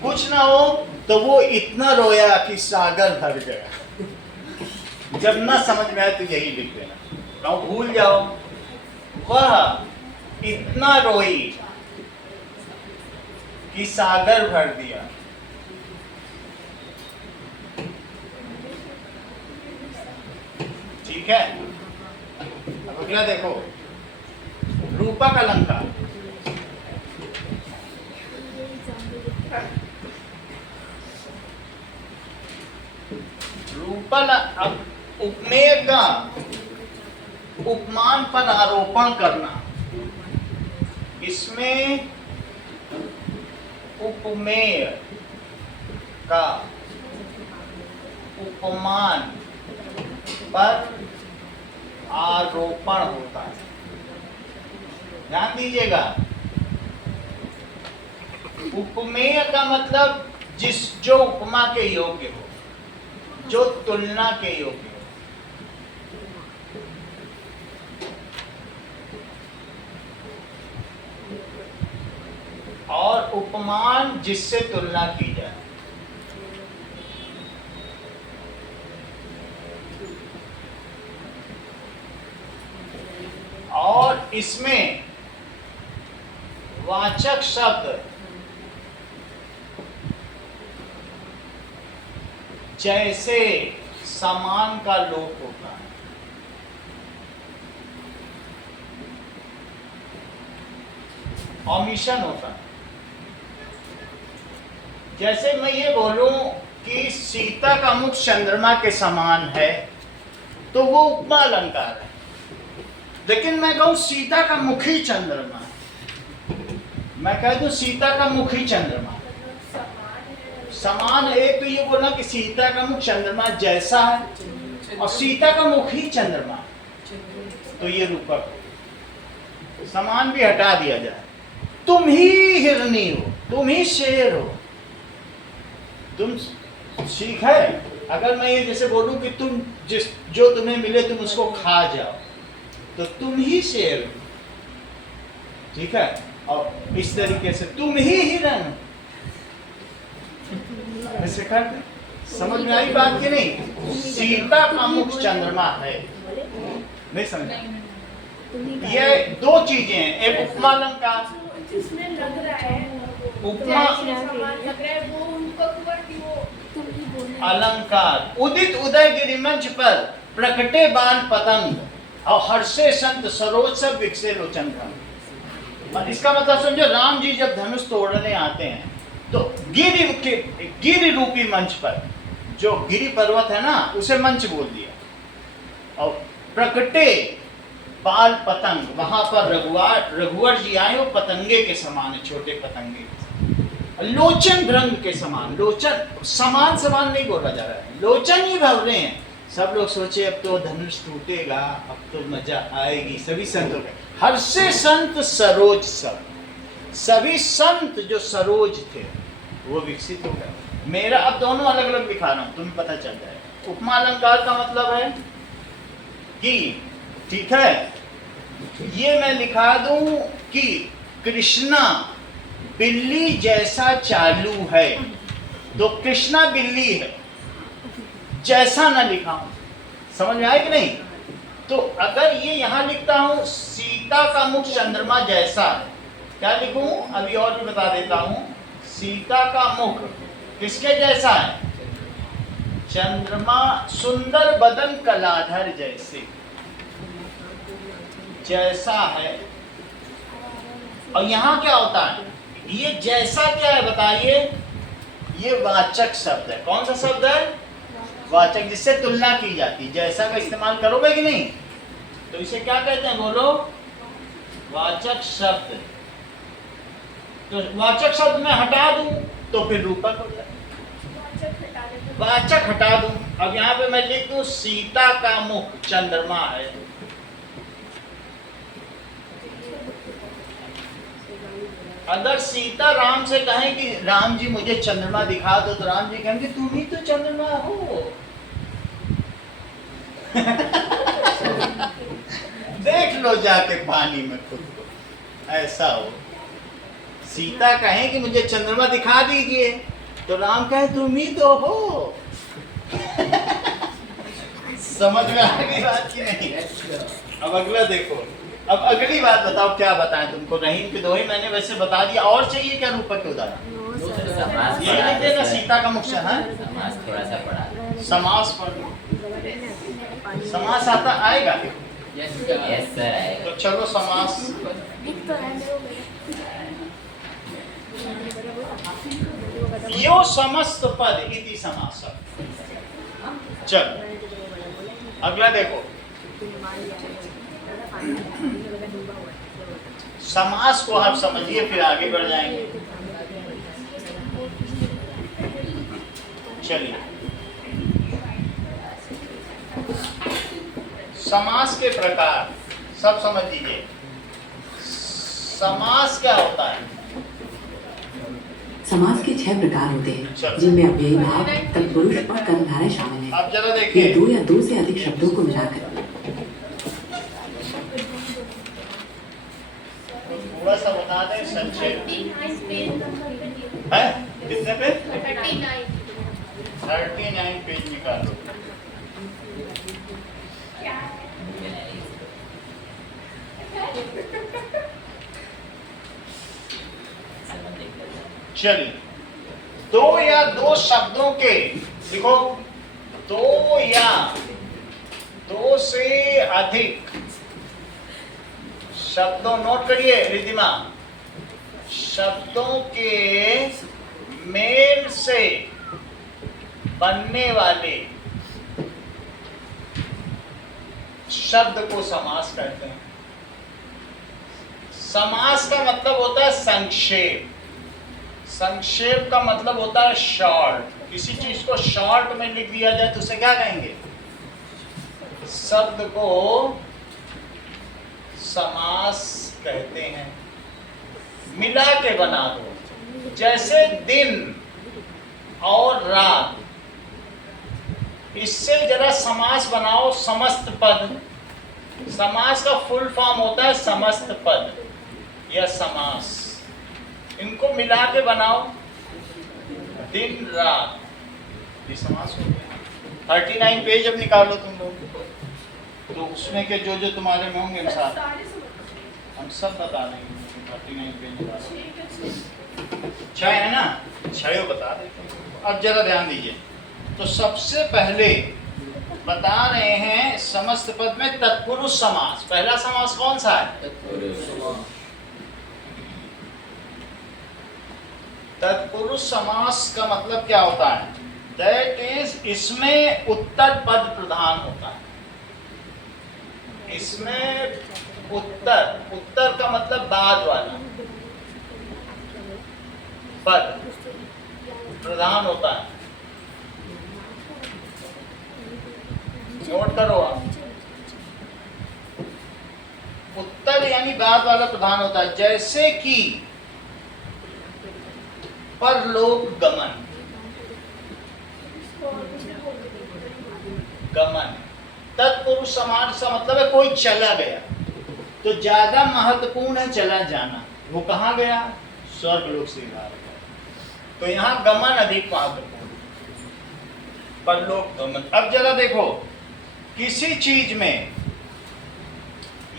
कुछ ना हो तो वो इतना रोया कि सागर भर गया। जब ना समझ में आए तो यही लिख देना, ना भूल जाओ। वह इतना रोई कि सागर भर दिया। ठीक है, अब अगला देखो, रूपक अलंकार। रूपल अब उपमेय का उपमान पर आरोपण करना, इसमें उपमेय का उपमान पर आरोपण होता है। ध्यान दीजिएगा, उपमेय का मतलब जो उपमा के योग्य हो, जो तुलना के योग्य हो। और उपमान जिससे तुलना की जाए। और इसमें वाचक शब्द जैसे समान का लोप होता है। ओमिशन होता है। जैसे मैं ये बोलूं कि सीता का मुख चंद्रमा के समान है, तो वो उपमा अलंकार है। लेकिन मैं कहूं सीता का मुख ही चंद्रमा है, मैं कह दूं सीता का मुख ही चंद्रमा समान है, तो ये बोलना कि सीता का मुख चंद्रमा जैसा है और सीता का मुख ही चंद्रमा, तो ये रूपक हो। समान भी हटा दिया जाए। तुम ही हिरनी हो, तुम ही शेर हो, तुम ठीक है। अगर मैं ये जैसे बोलूं कि तुम जो तुम्हें मिले तुम उसको खा जाओ, तो तुम ही शेर हो, ठीक है। और इस तरीके से तुम ही हिरन, ऐसे कर समझ में आई बात कि नहीं? सीता का मुख चंद्रमा है, नहीं समझा? ये दो चीजें हैं, एक उपमा अलंकार, जिसमें लग रहा है उपमा लग रहा है वो उनका हुआ कि वो अलंकार। उदित उदय गिरिमंच पर प्रकटे बाल पतंग और हर्षे संत सरोज सब विकसे लोचन का। इसका मतलब समझो, राम जी जब धनुष तोड़ने आते हैं तो गिरि रूपी मंच पर, जो गिरि पर्वत है ना, उसे मंच बोल दिया। और प्रकटे बाल पतंग, वहां पर रघुवर जी आए, वो पतंगे के समान है, छोटे पतंगे। लोचन भ्रंग के समान, लोचन समान समान नहीं बोला जा रहा है, लोचन ही भर रहे हैं। सब लोग सोचे अब तो धनुष टूटेगा, अब तो मजा आएगी। सभी संतों के हर्षे संत सरोज सब, सभी संत जो सरोज थे वो विकसित हो गए। मेरा अब दोनों अलग अलग दिखा रहा हूं, तुम्हें पता चल जाएगा। उपमा अलंकार का मतलब है कि, ठीक है, ये मैं लिखा दूं कि कृष्णा बिल्ली जैसा चालू है, तो कृष्णा बिल्ली है, जैसा ना लिखाऊं। समझ में आए कि नहीं? तो अगर ये यहां लिखता हूं सीता का मुख चंद्रमा जैसा है, क्या लिखूं? अभी और भी बता देता हूं। सीता का मुख किसके जैसा है? चंद्रमा, सुंदर बदन कलाधर जैसे, जैसा है। और यहां क्या होता है? ये जैसा क्या है बताइए? ये वाचक शब्द है। कौन सा शब्द है? वाचक, जिससे तुलना की जाती है। जैसा का इस्तेमाल करोगे कि नहीं? तो इसे क्या कहते हैं? बोलो, वाचक शब्द। तो वाचक शब्द मैं हटा दूं तो फिर रूपक हो जाए। वाचक हटा देते वाचक हटा दूं, अब यहाँ पे मैं लिख दूं सीता का मुख चंद्रमा है। अगर सीता राम से कहें कि राम जी मुझे चंद्रमा दिखा दो, तो राम जी कहेंगे तुम ही तो चंद्रमा हो। देख लो जाके पानी में खुद को, ऐसा हो। सीता कहे कि मुझे चंद्रमा दिखा दीजिए, तो राम कहे तुम ही तो हो। समझ में आ गई बात की नहीं? अब अगला देखो, अब अगली बात बताओ, क्या बताएं तुमको? रहीम के दोहे मैंने वैसे बता दिया, और चाहिए क्या रूपक के उदाहरण? समास यही लिख देना सीता का मुख से, है समास थोड़ा सा पढ़ा। समास पर समास आता आएगा, यस सर आएगा। तो चलो समास। दिख तो है मेरे को। यो समस्त पद इति समास। चल अगला देखो, समास को आप समझिए फिर आगे बढ़ जाएंगे। चलिए, समास के प्रकार सब समझ लीजिए। समास क्या होता है? समास के 6 प्रकार होते हैं, चलो। जिनमें अव्ययी भाव, तत्पुरुष और कर्मधारय शामिल हैं। अब जरा ये देखिए, 2 या 2 से अधिक शब्दों को मिलाकर थोड़ा सा बता दें संक्षेप 39 पेज नंबर पे दिया है। कितने पे? 39 39 पेज निकालो। क्या है? चलिए, 2 या 2 शब्दों के, देखो 2 या 2 से अधिक शब्दों, नोट करिए रिद्धिमा, शब्दों के मेल से बनने वाले शब्द को समास कहते हैं। समास का मतलब होता है संक्षेप। संक्षेप का मतलब होता है शॉर्ट। किसी चीज को शॉर्ट में लिख दिया जाए तो उसे क्या कहेंगे? शब्द को समास कहते हैं। मिला के बना दो, जैसे दिन और रात, इससे जरा समास बनाओ। समस्त पद, समास का फुल फॉर्म होता है समस्त पद या समास। इनको मिला के बनाओ, दिन रात, ये समास हो गया। 39 पेज अब निकालो तुम लोग, तो उसमें के जो जो तुम्हारे में होंगे साथ हम सब बता देंगे। 39 पेज निकालो। 6 है ना? 6 बता देते। अब जरा ध्यान दीजिए, तो सबसे पहले बता रहे हैं समस्त पद में तत्पुरुष समास। पहला समास कौन सा है? तत्पुरुष समास का मतलब क्या होता है? दैट इज, इसमें उत्तर पद प्रधान होता है। इसमें उत्तर, उत्तर का मतलब बाद वाला पद प्रधान होता है। नोट करो आप, उत्तर यानी बाद वाला प्रधान होता है। जैसे कि परलोक गमन, गमन तत्पुरुष समास का मतलब है कोई चला गया, तो ज्यादा महत्वपूर्ण है चला जाना। वो कहाँ गया? स्वर्ग लोक से बाहर गया, तो यहाँ गमन अधिक महत्वपूर्ण, परलोक गमन। अब जरा देखो, किसी चीज में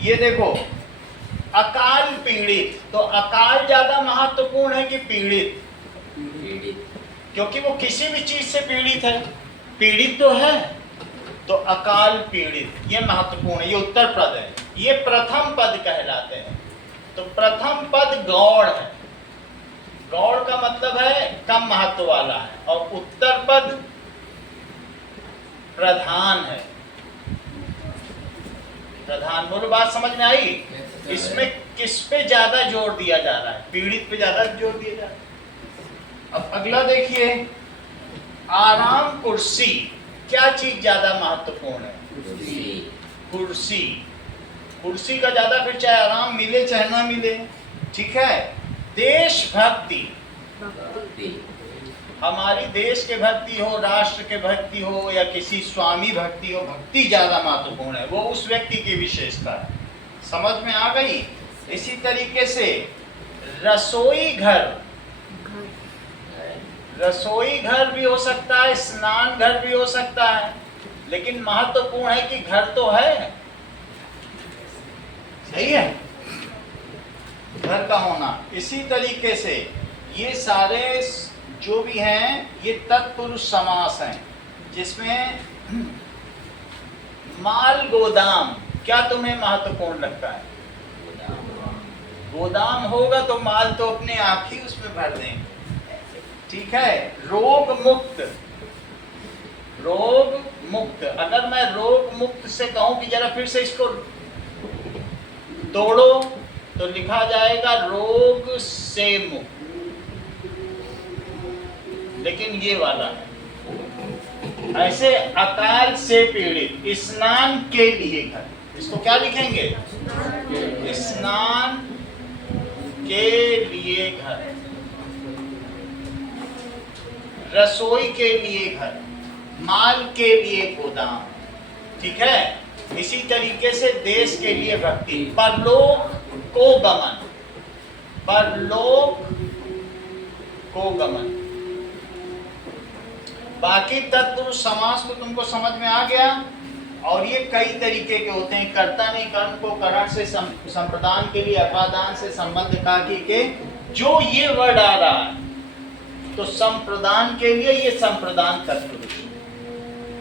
ये देखो, अकाल पीड़ित, तो अकाल ज्यादा महत्वपूर्ण है कि पीड़ित? क्योंकि वो किसी भी चीज से पीड़ित है, पीड़ित तो है, तो अकाल पीड़ित ये महत्वपूर्ण है। ये उत्तर पद है, ये प्रथम पद कहलाते हैं। तो प्रथम पद गौड़ है। गौड़ का मतलब है कम महत्व वाला है, और उत्तर पद प्रधान है। प्रधान, बोलो बात समझ में आई? इसमें किस पे ज्यादा जोर दिया जा रहा है? पीड़ित पे ज्यादा जोर दिया जा रहा है। अब अगला देखिए, आराम कुर्सी, क्या चीज ज्यादा महत्वपूर्ण है? कुर्सी। कुर्सी। कुर्सी का ज्यादा फिर चाहे आराम मिले चाहे ना मिले, ठीक है। देशभक्ति, भक्ति। हमारी देश के भक्ति हो, राष्ट्र के भक्ति हो या किसी स्वामी भक्ति हो, भक्ति ज्यादा महत्वपूर्ण है, वो उस व्यक्ति की विशेषता है। समझ में आ गई? इसी तरीके से रसोई घर, रसोई घर भी हो सकता है, स्नान घर भी हो सकता है, लेकिन महत्वपूर्ण है कि घर तो है। सही है, घर का होना। इसी तरीके से ये सारे जो भी हैं ये तत्पुरुष समास हैं, जिसमें माल गोदाम, क्या तुम्हें महत्वपूर्ण लगता है? गोदाम होगा तो माल तो अपने आप ही उसमें भर देंगे, ठीक है। रोग मुक्त, रोग मुक्त, अगर मैं रोग मुक्त से कहूं कि जरा फिर से इसको तोड़ो तो लिखा जाएगा रोग से मुक्त, लेकिन ये वाला है। ऐसे अकाल से पीड़ित, स्नान के लिए घर, इसको क्या लिखेंगे? स्नान के लिए घर, रसोई के लिए घर, माल के लिए गोदाम, ठीक है। इसी तरीके से देश के लिए भक्ति, परलोक को गमन, परलोक को गमन। बाकी तत्पुरुष समास को तुमको समझ में आ गया। और ये कई तरीके के होते हैं। कर्ता ने कर्म को करण से संप्रदान के लिए अपादान से संबंध काकी के, जो ये वर्ड आ रहा है तो संप्रदान के लिए ये संप्रदान तत्पुरुष,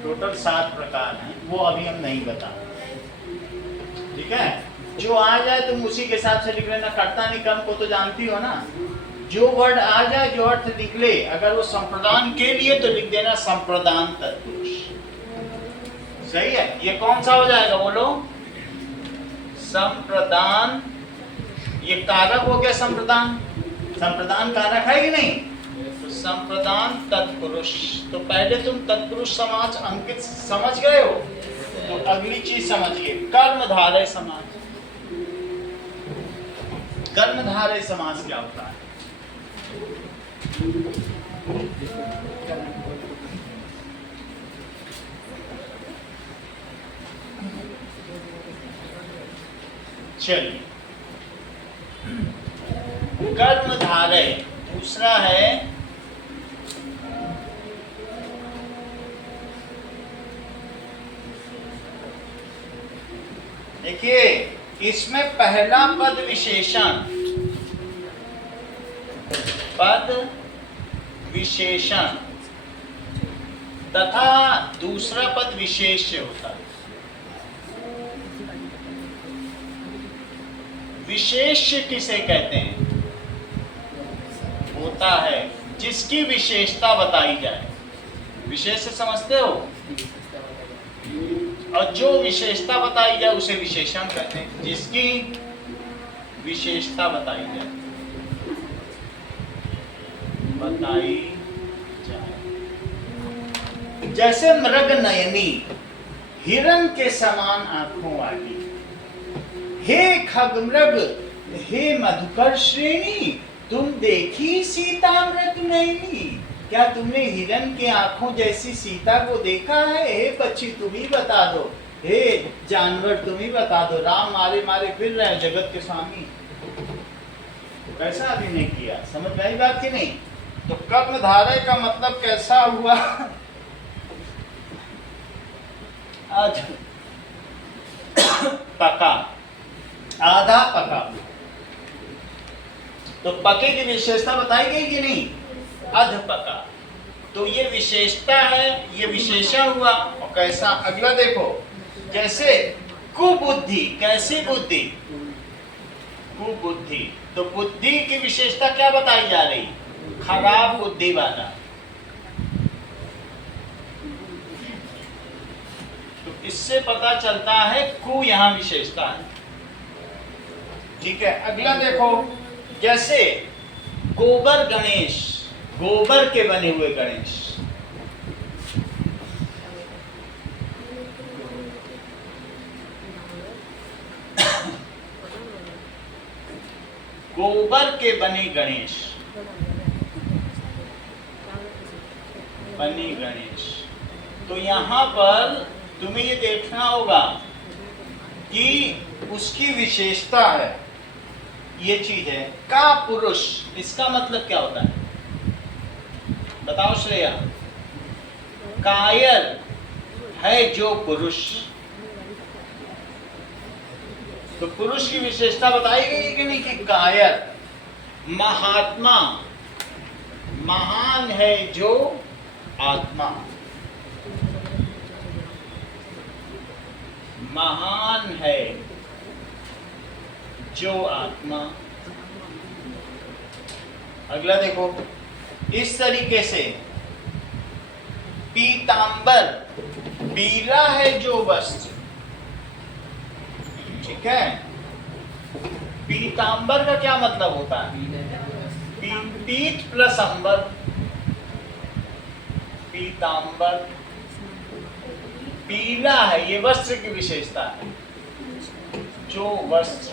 टोटल 7 प्रकार हैं, वो अभी हम नहीं बता, ठीक है। जो आ जाए तुम उसी के हिसाब से लिख लेना। कर्ता ने कर्म को तो जानती हो ना, जो वर्ड आ जाए, जो अर्थ निकले, अगर वो संप्रदान के लिए तो लिख देना संप्रदान तत्पुरुष। सही है। ये कौन सा हो जाएगा बोलो? संप्रदान। ये कारक हो गया संप्रदान, संप्रदान कारक है कि नहीं? तो संप्रदान तत्पुरुष। तो पहले तुम तत्पुरुष समाज अंकित समझ गए हो, तो अगली चीज समझिए, कर्मधारय समाज। कर्मधारय समाज क्या होता है? चलिए, कर्मधारय दूसरा है देखिए, इसमें पहला पद विशेषण, पद विशेषण तथा दूसरा पद विशेष्य होता है। विशेष्य किसे कहते हैं? होता है जिसकी विशेषता बताई जाए। विशेष से समझते हो? और जो विशेषता बताई जाए उसे विशेषण कहते हैं, जिसकी विशेषता बताई जाए, बताई जाए। जैसे मृग नयनी, हिरण के समान आंखों वाली, हे खगमृग, हे मधुकर श्रेणी, तुम देखी सीतामृत नयनी, क्या तुमने हिरण के आंखों जैसी सीता को देखा है? हे पक्षी तुम ही बता दो, हे जानवर तुम ही बता दो, राम मारे मारे फिर रहे जगत के स्वामी। कैसा अभिनय किया, समझ में आई बात की नहीं? तो कर्मधारय का मतलब कैसा हुआ? आज पका, आधा पका, तो पके की विशेषता बताई गई कि नहीं? अध पका। तो ये विशेषता है, ये विशेषण हुआ। और कैसा? अगला देखो, जैसे कुबुद्धि, कैसी बुद्धि? कुबुद्धि। तो बुद्धि की विशेषता क्या बताई जा रही? खराब बुद्धि वाला। तो इससे पता चलता है कु यहां विशेषता है, ठीक है। अगला देखो, जैसे गोबर गणेश, गोबर के बने हुए गणेश, गोबर के बने गणेश, बने गणेश। तो यहाँ पर तुम्हें ये देखना होगा कि उसकी विशेषता है, ये चीज है का पुरुष। इसका मतलब क्या होता है बताओ श्रेया? कायर है जो पुरुष, तो पुरुष की विशेषता बताई गई है कि नहीं कि कायर। महात्मा, महान है जो आत्मा, महान है जो आत्मा। अगला देखो, इस तरीके से पीतांबर, पीला है जो वस्त्र, ठीक है। पीतांबर का क्या मतलब होता है? पीत प्लस अंबर, पीतांबर पीला है, ये वस्त्र की विशेषता है, जो वस्त्र,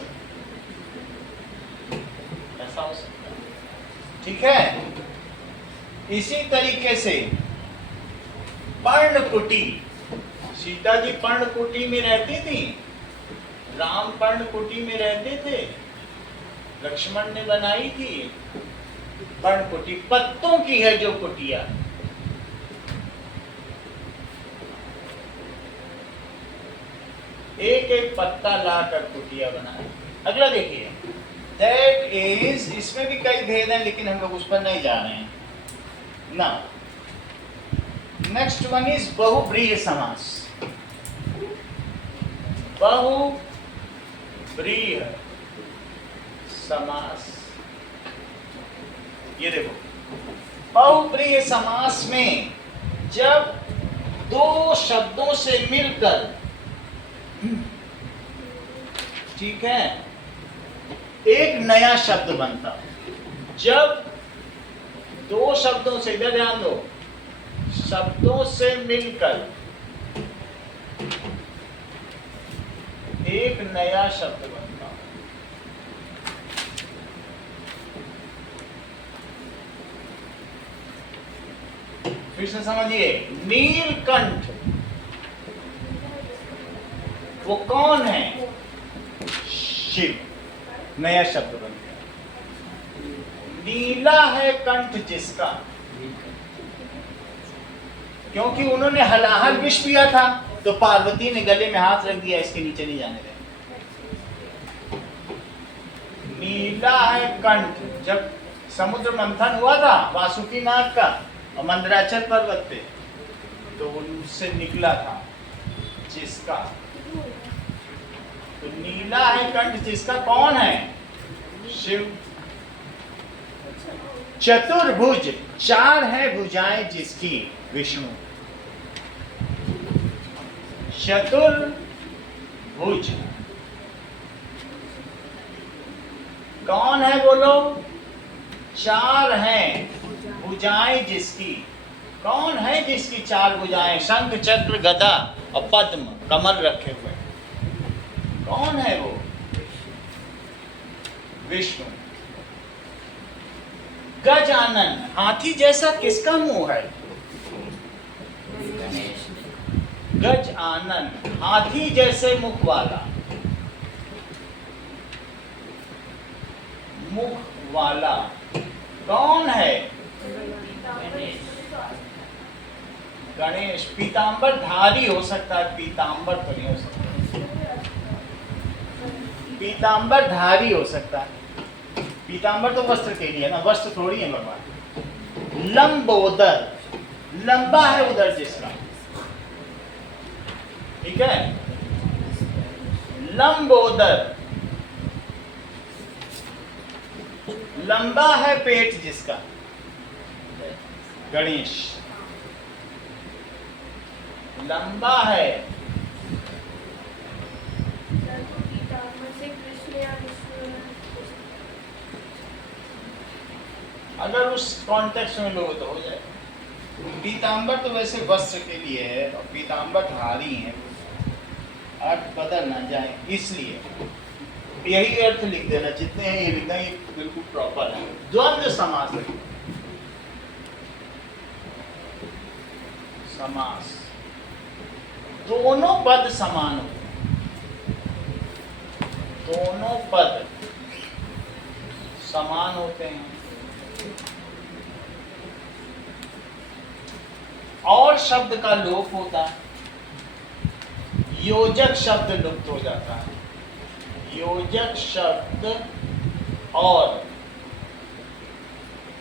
ऐसा हो सकता है, ठीक है। इसी तरीके से पर्णकुटी, सीता जी पर्णकुटी में रहती थी, राम पर्णकुटी में रहते थे, लक्ष्मण ने बनाई थी पर्णकुटी। पत्तों की है जो कुटिया, एक एक पत्ता लाकर कुटिया बनाए। अगला देखिए, दैट इज, इसमें भी कई भेद हैं लेकिन हम लोग उस पर नहीं जा रहे हैं ना। नेक्स्ट वन इज बहुब्रीहि समास। बहुब्रीहि समास, ये देखो, बहुब्रीहि समास में जब दो शब्दों से मिलकर, ठीक है, एक नया शब्द बनता। जब दो शब्दों से, इधर ध्यान दो, शब्दों से मिलकर एक नया शब्द बनता। फिर से समझिए, नीलकंठ वो कौन है? शिव, नया शब्द बन गया। नीला है कंठ जिसका, क्योंकि उन्होंने हलाहल विष पिया था तो पार्वती ने गले में हाथ रख दिया, इसके नीचे नहीं जाने दें। नीला है कंठ, जब समुद्र मंथन हुआ था वासुकी नाग का और मंदराचल पर्वत पे, तो उससे निकला था जिसका। तो नीला है कंठ जिसका, कौन है? शिव। चतुर्भुज, चार है भुजाएं जिसकी, विष्णु। चतुर्भुज कौन है बोलो? चार हैं भुजाएं जिसकी। कौन है जिसकी चार भुजाएं? शंख, चक्र, गदा और पद्म, कमल रखे हुए। कौन है वो? विष्णु। गजानन, हाथी जैसा किसका मुंह है? गज आनन, हाथी जैसे मुख वाला, मुख वाला कौन है? गणेश। पीतांबर धारी हो सकता है, पीतांबर तो नहीं हो सकता। पीतांबर धारी हो सकता है, पीतांबर तो वस्त्र के लिए है ना, वस्त्र थोड़ी है भगवान। लंबोदर, लंबा है उधर जिसका, ठीक है। लंबोदर, लंबा है पेट जिसका, गणेश। लंबा है, अगर उस कॉन्टेक्स्ट में लोग तो हो जाए। पीतांबर तो वैसे वस्त्र के लिए है और पीतांबर धारी है, अर्थ बदल ना जाए इसलिए। यही अर्थ लिख देना, जितने हैं ये लिखना, ये बिल्कुल प्रॉपर है। द्वंद्व समास है। समास दोनों पद समान हो, दोनों पद समान होते हैं और शब्द का लोप होता है, योजक शब्द लुप्त हो जाता है। योजक शब्द और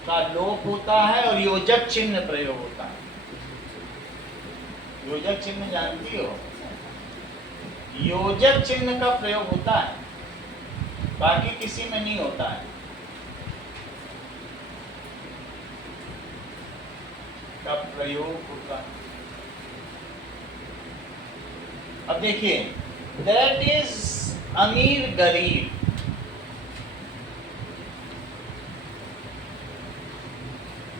का लोप होता है और योजक चिन्ह प्रयोग होता है। योजक चिन्ह जानती हो? योजक चिन्ह का प्रयोग होता है, बाकी किसी में नहीं होता है। का प्रयोग होता है। अब देखिए, दैट इज अमीर गरीब,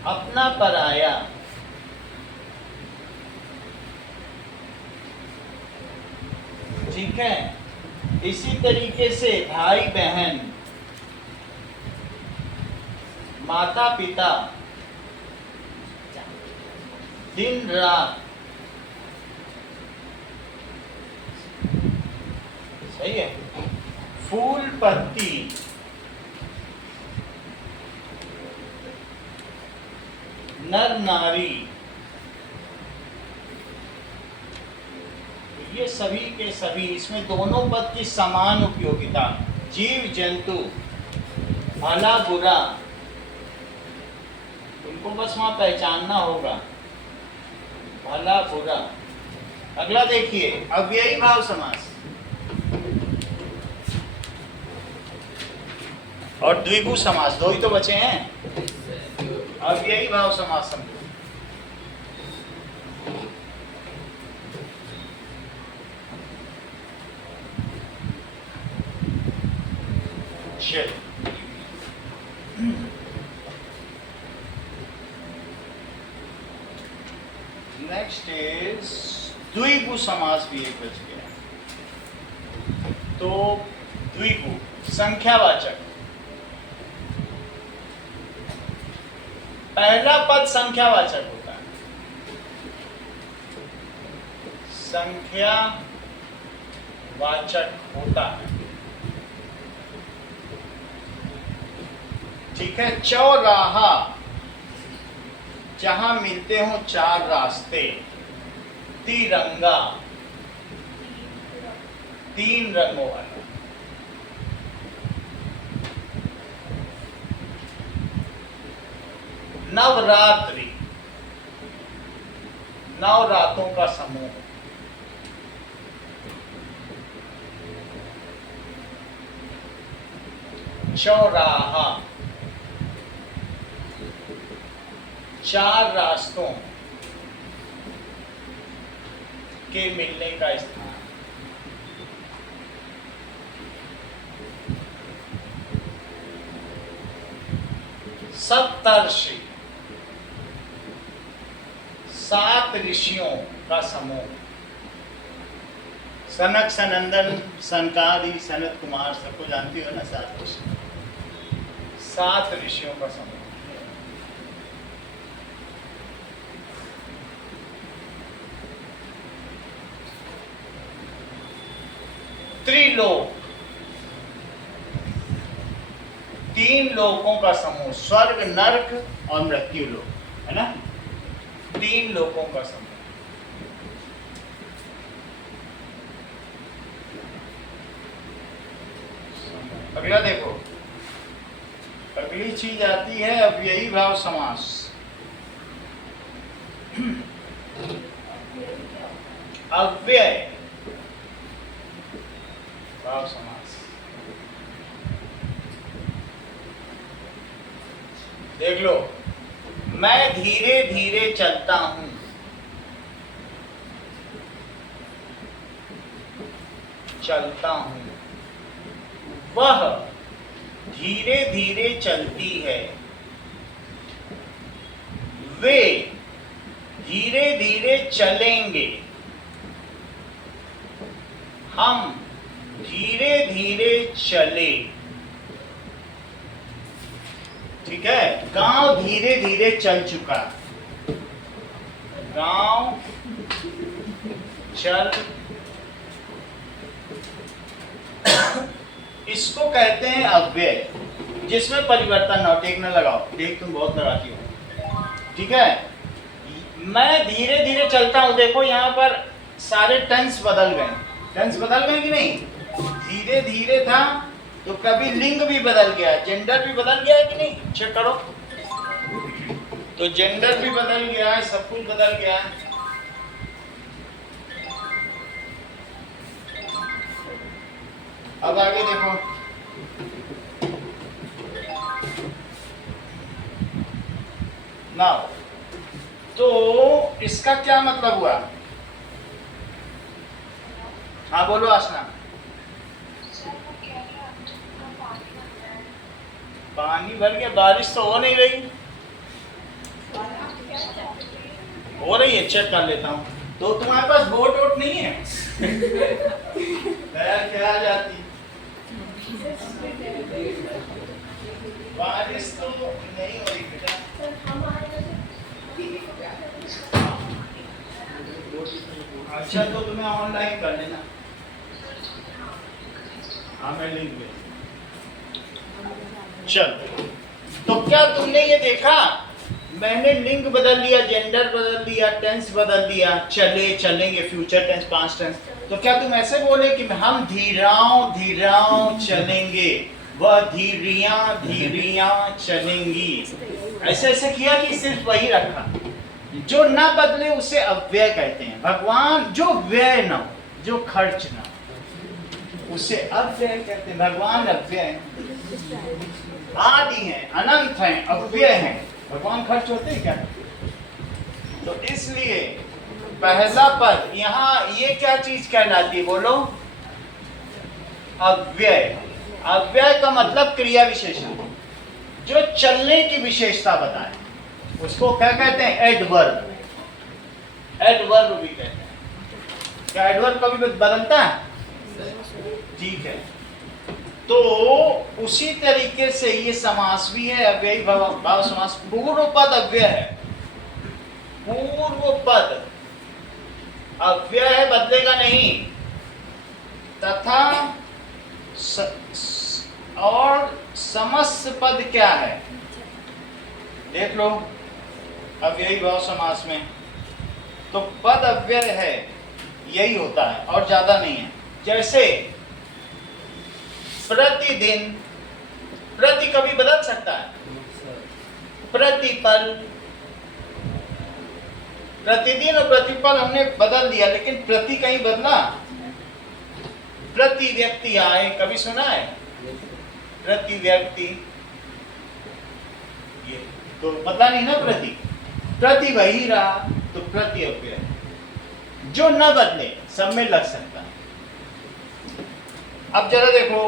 अपना पराया, ठीक है। इसी तरीके से भाई बहन, माता पिता, दिन रात, सही है। फूल पत्ती, नर नारी, ये सभी के सभी, इसमें दोनों पद की समान उपयोगिता। जीव जंतु, भला बुरा, उनको बस वहां पहचानना होगा, भला बुरा। अगला देखिए, अव्ययी भाव समास और द्विगु समास, दो ही तो बचे हैं। अव्ययी भाव समास समझो। नेक्स्ट इज द्विगु समास, भी एक बच गया। तो द्विगु संख्यावाचक, पहला पद संख्यावाचक होता है, संख्यावाचक होता है, ठीक है। चौराहा, जहां मिलते हो चार रास्ते। तिरंगा, तीन रंगों वाला। नवरात्रि, नवरातों का समूह। चौराहा, चार रास्तों के मिलने का स्थान। सप्तर्षि, सात ऋषियों का समूह। सनक, सनंदन, सनकादि, सनत कुमार, सबको जानती हो ना, सात ऋषि। सात ऋषियों का समूह। त्रिलोक, तीन लोकों का समूह। स्वर्ग, नरक और मृत्यु लोक, है ना, तीन लोकों का समूह। अगला देखो, अगली चीज आती है अव्ययी भाव समास। अव्यय भाव समास, देख लो। मैं धीरे धीरे चलता हूं, चलता हूं। वह धीरे धीरे चलती है। वे धीरे धीरे चलेंगे। हम धीरे धीरे चले, ठीक है। गांव धीरे धीरे चल चुका, गांव चल, इसको कहते हैं अव्यय, जिसमें परिवर्तन ना हो। टेक न लगाओ, टेक तुम बहुत लगाती हो, ठीक है। मैं धीरे धीरे चलता हूं, देखो यहाँ पर सारे टेंस बदल गए, टेंस बदल गए कि नहीं? धीरे धीरे था तो कभी लिंग भी बदल गया, जेंडर भी बदल गया है कि नहीं? चेक करो, तो जेंडर भी बदल गया है, सब कुछ बदल गया है। अब आगे देखो, नाउ तो इसका क्या मतलब हुआ? हाँ बोलो आसना। पानी भर गया, बारिश तो हो नहीं रही, हो रही है, चेक कर लेता हूँ। तो तुम्हारे पास बोट वोट नहीं है? तैयार क्या आ जाती, बारिश तो नहीं हो रही बेटा। अच्छा तो तुम्हें ऑनलाइन कर लेना, हाँ मैं लिंक भेज। चल, तो क्या तुमने ये देखा, मैंने लिंग बदल दिया, जेंडर बदल दिया, टेंस बदल दिया, चले चलेंगे, फ्यूचर टेंस, पास्ट टेंस। तो क्या तुम ऐसे बोले कि हम धीराओं धीराओं चलेंगे, वह धीरियां धीरियां चलेंगी, ऐसे ऐसे किया कि सिर्फ वही रखा? जो ना बदले उसे अव्यय कहते हैं। भगवान जो व्यय न हो, जो खर्च न हो, उसे अव्यय कहते हैं। भगवान अव्यय हैं, आदि हैं, अनंत हैं, अव्यय हैं। भगवान खर्च होते हैं क्या? तो इसलिए पहला पद यहाँ ये क्या चीज कहलाती है, बोलो? अव्यय। अव्यय का मतलब क्रिया विशेषण, जो चलने की विशेषता बताए, उसको क्या कहते हैं? एडवर्ब। एडवर्ब भी कहते हैं। क्या एडवर्ब कभी बदलता है? ठीक है, तो उसी तरीके से ये समास भी है, अव्ययी भाव समास। पूर्व पद अव्यय है, पूर्व पद अव्यय है, बदलेगा नहीं। तथा और समस्त पद क्या है, देख लो अव्ययी भाव समास में, तो पद अव्यय है, यही होता है और ज्यादा नहीं है। जैसे प्रतिदिन, प्रति कभी बदल सकता है, प्रतिपल, प्रतिदिन और प्रतिपल हमने बदल दिया, लेकिन प्रति कहीं बदला? प्रति व्यक्ति आए, कभी सुना है? प्रति व्यक्ति, ये तो बदला नहीं ना। प्रति प्रति वही रहा, तो प्रति अव्यय। जो न बदले सब में लग सकता है। अब जरा देखो,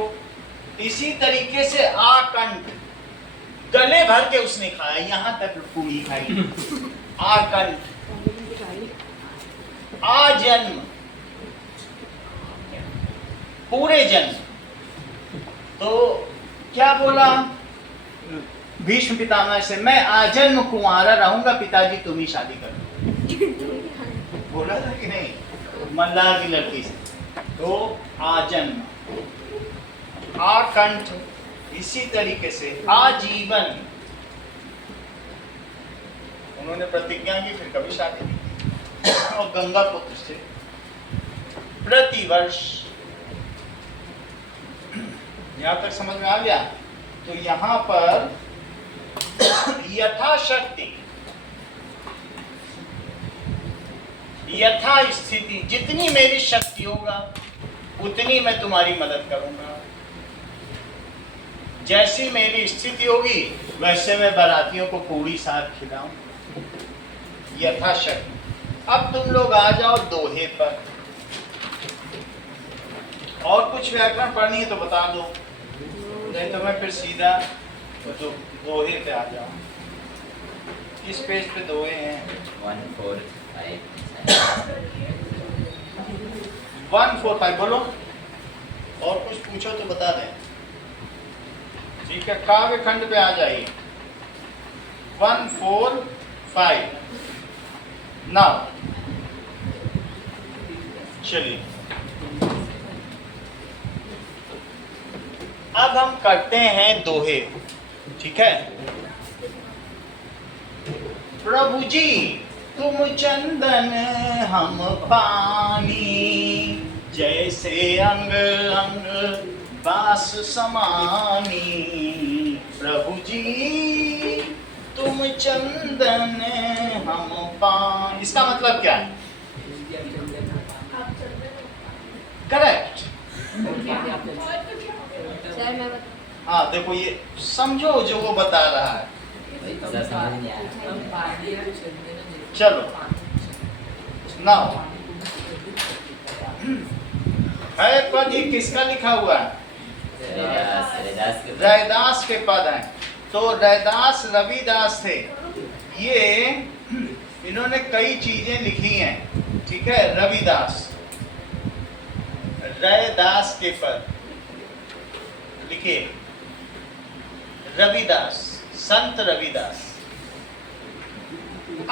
इसी तरीके से आकंठ, गले भर के उसने खाया, यहां तक पूरी खाई। आकंठ, आजन्म, पूरे जन्म। तो क्या बोला भीष्म पितामह से? मैं आजन्म कुंवारा रहूंगा, पिताजी तुम ही शादी करो। बोला था कि नहीं? मल्लाह की लड़की से। तो आजन्म, आकंठ, इसी तरीके से आजीवन, उन्होंने प्रतिज्ञा की, फिर कभी शादी नहीं की। और गंगा पुत्र से प्रतिवर्ष। यहां तक समझ में आ गया? तो यहां पर यथाशक्ति, यथा स्थिति, जितनी मेरी शक्ति होगा उतनी मैं तुम्हारी मदद करूंगा। जैसी मेरी स्थिति होगी वैसे मैं बारातियों को पूरी साग खिलाऊं, यथाशक्ति। अब तुम लोग आ जाओ दोहे पर। और कुछ व्याकरण पढ़नी है तो बता दो, नहीं तो मैं फिर सीधा तो दोहे पे आ जाओ। किस पेज पे दोहे हैं? 145 145 बोलो। और कुछ पूछो तो बता दें। ठीक है, काव्य खंड पे आ जाइए। 1, 4, 5 नाउ चलिए अब हम करते हैं दोहे। ठीक है, प्रभु जी तुम चंदन हम पानी, जैसे अंग अंग बास समानी। प्रभु जी तुम चंदन हम पानी, इसका मतलब क्या है? आप चलते हो। करेक्ट। सर मैं बता हाँ देखो, ये समझो जो वो बता रहा है। सर समझ नहीं आया। चलो नाउ है पद, ये किसका लिखा हुआ है? रैदास के रैदास के पद हैं। तो रैदास रविदास थे। ये इन्होंने कई चीजें लिखी हैं। ठीक है, रविदास रैदास के पद लिखिए। रविदास, संत रविदास।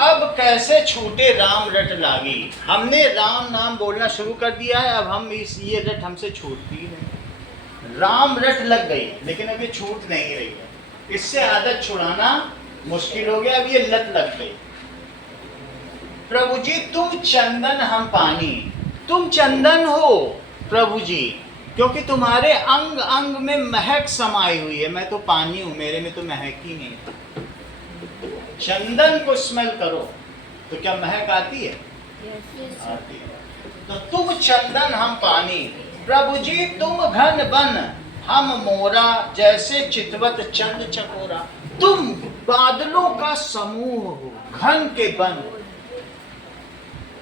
अब कैसे छूटे राम रट लागी, हमने राम नाम बोलना शुरू कर दिया है, अब हम ये रट हमसे छूटती है। राम रट लग गई लेकिन अब ये छूट नहीं रही है। इससे आदत छुड़ाना मुश्किल हो गया, अब ये लत लग गई। प्रभु जी तुम चंदन हम पानी, तुम चंदन हो प्रभु जी, क्योंकि तुम्हारे अंग अंग में महक समाई हुई है। मैं तो पानी हूं, मेरे में तो महक ही नहीं। चंदन को स्मेल करो तो क्या महक आती है? आती है। तो तुम चंदन हम पानी, प्रभु जी तुम घन बन हम मोरा, जैसे चितवत चंद चकोरा। तुम बादलों का समूह हो, घन के बन।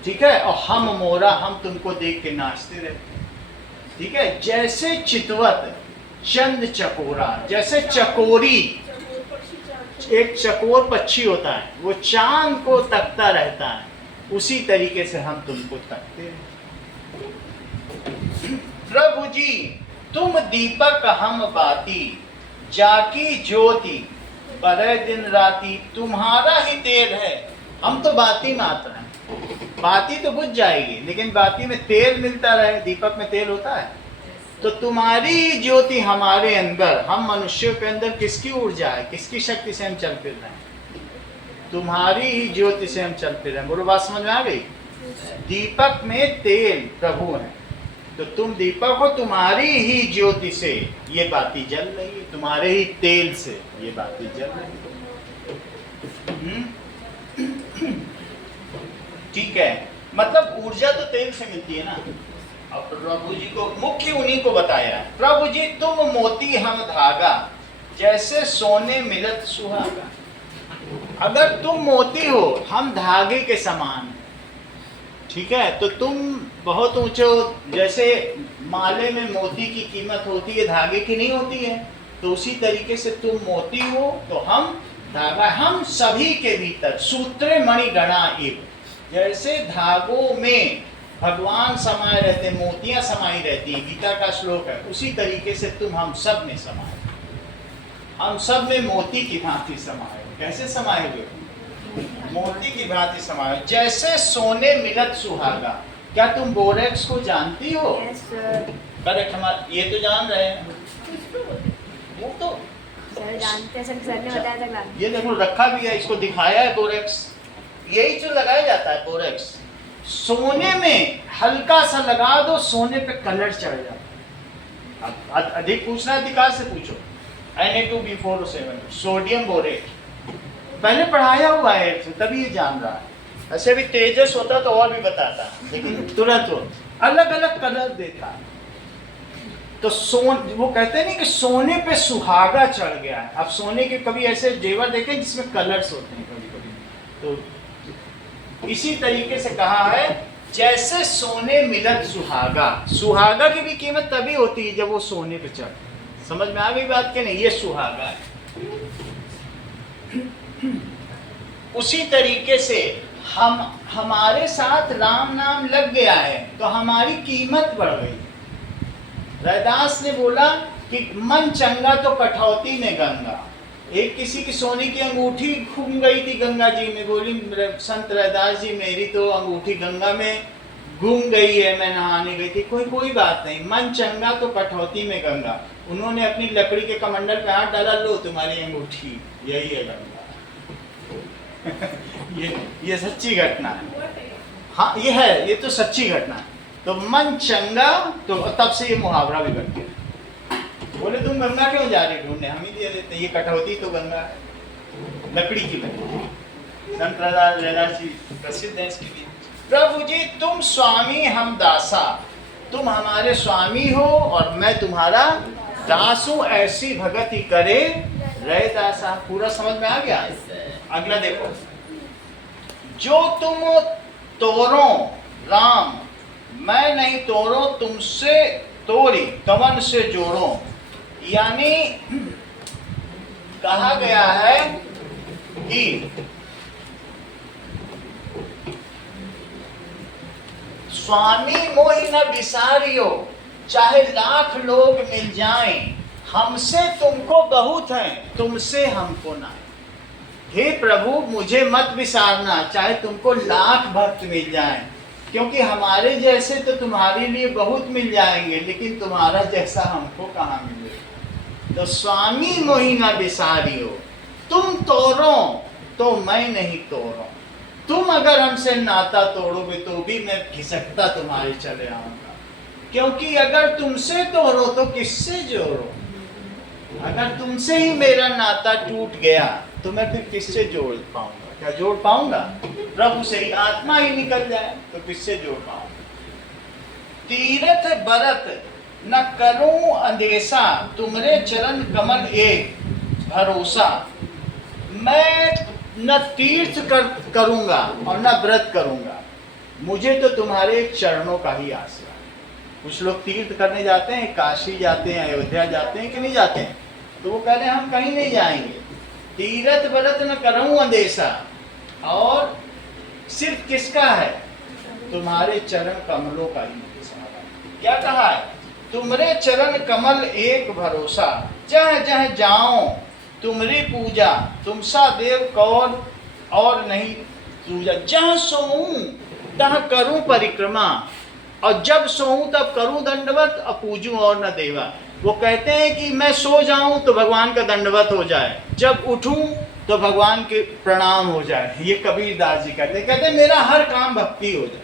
ठीक है, और हम मोरा, हम तुमको देख के नाचते रहते। ठीक है, जैसे चितवत चंद चकोरा, जैसे चकोरी, एक चकोर पक्षी होता है, वो चांद को तकता रहता है, उसी तरीके से हम तुमको तकते हैं। प्रभु जी तुम दीपक हम बाती, जाकी ज्योति बड़े दिन राती। तुम्हारा ही तेल है, हम तो बाती मात्र हैं। बाती तो बुझ जाएगी, लेकिन बाती में तेल मिलता रहे, दीपक में तेल होता है। तो तुम्हारी ज्योति हमारे अंदर, हम मनुष्यों के अंदर किसकी ऊर्जा है, किसकी शक्ति से हम चल फिर रहे हैं? तुम्हारी ही ज्योति से हम चल फिर रहे हैं। बोलो, बात समझ में आ गई? दीपक में तेल प्रभु है, तो तुम दीपक हो, तुम्हारी ही ज्योति से ये बाती जल रही है, तुम्हारे ही तेल से ये बाती जल रही है। ठीक है, मतलब ऊर्जा तो तेल से मिलती है ना। अब प्रभु जी को मुख्य उन्हीं को बताया है। प्रभु जी तुम मोती हम धागा, जैसे सोने मिलत सुहागा। अगर तुम मोती हो, हम धागे के समान। ठीक है, तो तुम बहुत ऊंचे हो, जैसे माले में मोती की कीमत होती है, धागे की नहीं होती है, तो उसी तरीके से तुम मोती हो तो हम धागा। हम सभी के भीतर सूत्रे मणि गणा एव, जैसे धागों में भगवान समाये रहते, मोतियां समाई रहती हैं, गीता का श्लोक है, उसी तरीके से तुम हम सब में समाये। हम सब में मोती की भांति समाये। कैसे समाये हुए? मोती की भांति समाये। जैसे सोने मिलत सुहागा। क्या तुम बोरेक्स को जानती हो? करेक्ट, हमारे ये तो जान रहे हैं, वो तो सर जानते हैं, सर ने बताया था क्लास। ये देखो रखा भी है, इसको दिखाया है बोरेक्स। यही जो लगाया जाता है बोरेक्स, सोने में हल्का सा लगा दो, सोने पे कलर चढ़ जाता है। अब अधिक पूछना है अधिकार से पूछो। Na2B4O7 सोडियम बोरेट, पहले पढ़ाया हुआ है तभी ये जान रहा है। ऐसे भी तेजस होता तो और भी बताता, लेकिन तुरंत वो अलग अलग कलर देता है। तो वो कहते हैं नहीं कि सोने पे सुहागा चढ़ गया है। अब सोने के कभी ऐसे जेवर देखें जिसमें कलर्स होते हैं कभी कभी, तो इसी तरीके से कहा है जैसे सोने मिलत सुहागा। सुहागा की भी कीमत तभी होती है जब वो सोने पे चढ़। समझ में आ गई बात के नहीं? ये सुहागा है। उसी तरीके से हमारे साथ राम नाम लग गया है तो हमारी कीमत बढ़ गई। रैदास ने बोला कि मन चंगा तो कठौती में गंगा। एक किसी की सोने की अंगूठी घूम गई थी गंगा जी में, बोली संत रैदास जी मेरी तो अंगूठी गंगा में घूम गई है, मैं नहाने गई थी। कोई बात नहीं, मन चंगा तो कठौती में गंगा। उन्होंने अपनी लकड़ी के कमंडल पे हाथ डाला, लो तुम्हारी अंगूठी, यही है गंगा। ये सच्ची घटना है। हाँ ये है, ये तो सच्ची घटना है। तो मन चंगा, तो तब से ये मुहावरा भी बन गया। बोले तुम गंगा क्यों जा रहे ढूंढने, हम ही दे देते, ये कठौती तो गंगा है, लकड़ी की बनी। संत रैदास जी प्रसिद्ध है इसके लिए। प्रभु जी तुम स्वामी हम दासा, तुम हमारे स्वामी हो और मैं तुम्हारा दास हूं, ऐसी भगति करे रैदासा। पूरा समझ में आ गया? अगला देखो, जो तुम तोरो राम, मैं नहीं तोरो तुमसे तोरी, कवन से जोड़ो। यानी कहा गया है कि स्वामी मोहि न विसारियो, चाहे लाख लोग मिल जाएं, हमसे तुमको बहुत है, तुमसे हमको ना। हे प्रभु मुझे मत विसारना, चाहे तुमको लाख भक्त मिल जाएं, क्योंकि हमारे जैसे तो तुम्हारे लिए बहुत मिल जाएंगे, लेकिन तुम्हारा जैसा हमको कहाँ मिलेगा। तो स्वामी मोहि न विसारियो, तुम तोड़ो तो मैं नहीं तोड़ो। तुम अगर हमसे नाता तोड़ोगे तो भी मैं खिसकता तुम्हारे चले आऊंगा, क्योंकि अगर तुमसे तोड़ो तो किससे जोड़ो। अगर तुमसे ही मेरा नाता टूट गया तो मैं फिर किससे जोड़ पाऊंगा? क्या जोड़ पाऊंगा? प्रभु से ही आत्मा ही निकल जाए तो किससे जोड़ पाऊंगा? तीरथ बरत न करूं अंदेशा, तुमरे चरण कमल एक भरोसा। मैं न तीर्थ करूंगा और न व्रत करूंगा, मुझे तो तुम्हारे चरणों का ही आसरा है। कुछ लोग तीर्थ करने जाते हैं, काशी जाते हैं, अयोध्या जाते हैं कि नहीं जाते हैं, तो वो कह रहे हैं हम कहीं नहीं जाएंगे। तीरथ व्रत न करूं अंदेशा, और सिर्फ किसका है? तुम्हारे चरण कमलों का ही मुझे समाधान। क्या कहा है? तुमरे चरण कमल एक भरोसा, जह जह जाओ तुमरी पूजा, तुमसा देव कौन और नहीं दूजा। जहाँ सोऊं तह करूं परिक्रमा, और जब सोऊं तब करूं दंडवत, और पूजूं और न देवा। वो कहते हैं कि मैं सो जाऊं तो भगवान का दंडवत हो जाए, जब उठूं तो भगवान के प्रणाम हो जाए। ये कबीरदास जी कहते हैं मेरा हर काम भक्ति हो जाए,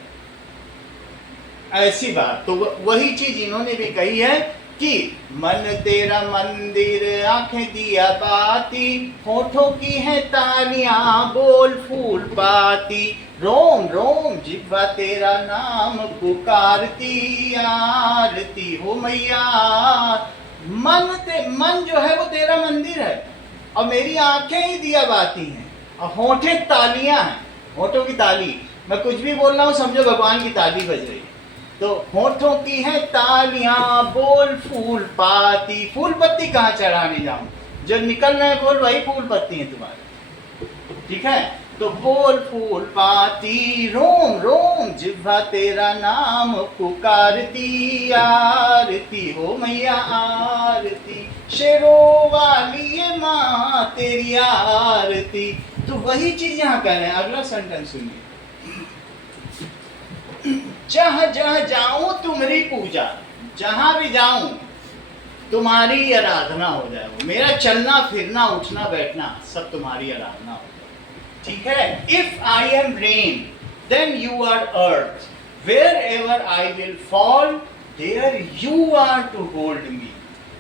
ऐसी बात। तो वही चीज इन्होंने भी कही है कि मन तेरा मंदिर, आंखें दिया बाती, होठों की है तालियां, बोल फूल पाती, रोम रोम जिह्वा तेरा नाम पुकारती, आरती हो मैया। मन जो है वो तेरा मंदिर है, और मेरी आंखें ही दिया बाती हैं, और होठे तालियां हैं, होठों की ताली। मैं कुछ भी बोल रहा हूँ समझो भगवान की ताली बज रही है। तो होठों की है तालियां, बोल फूल पाती। फूल पत्ती कहाँ चढ़ाने जाऊं? जो निकल रहे बोल वही फूल पत्ती है तुम्हारे, ठीक है? तो बोल फूल पाती, रोम रोम जिह्वा तेरा नाम पुकारती, आरती हो मैया आरती, शेरों वाली ये माँ तेरी आरती। तो वही चीज यहाँ कह रहे हैं। अगला सेंटेंस सुनिए, जहाँ जहाँ जाऊं तुम्हारी पूजा, जहां भी जाऊं तुम्हारी आराधना हो जाए। मेरा चलना फिरना उठना बैठना सब तुम्हारी आराधना हो जाए, ठीक है? If I am rain then you are earth, wherever I will fall there you are to hold me.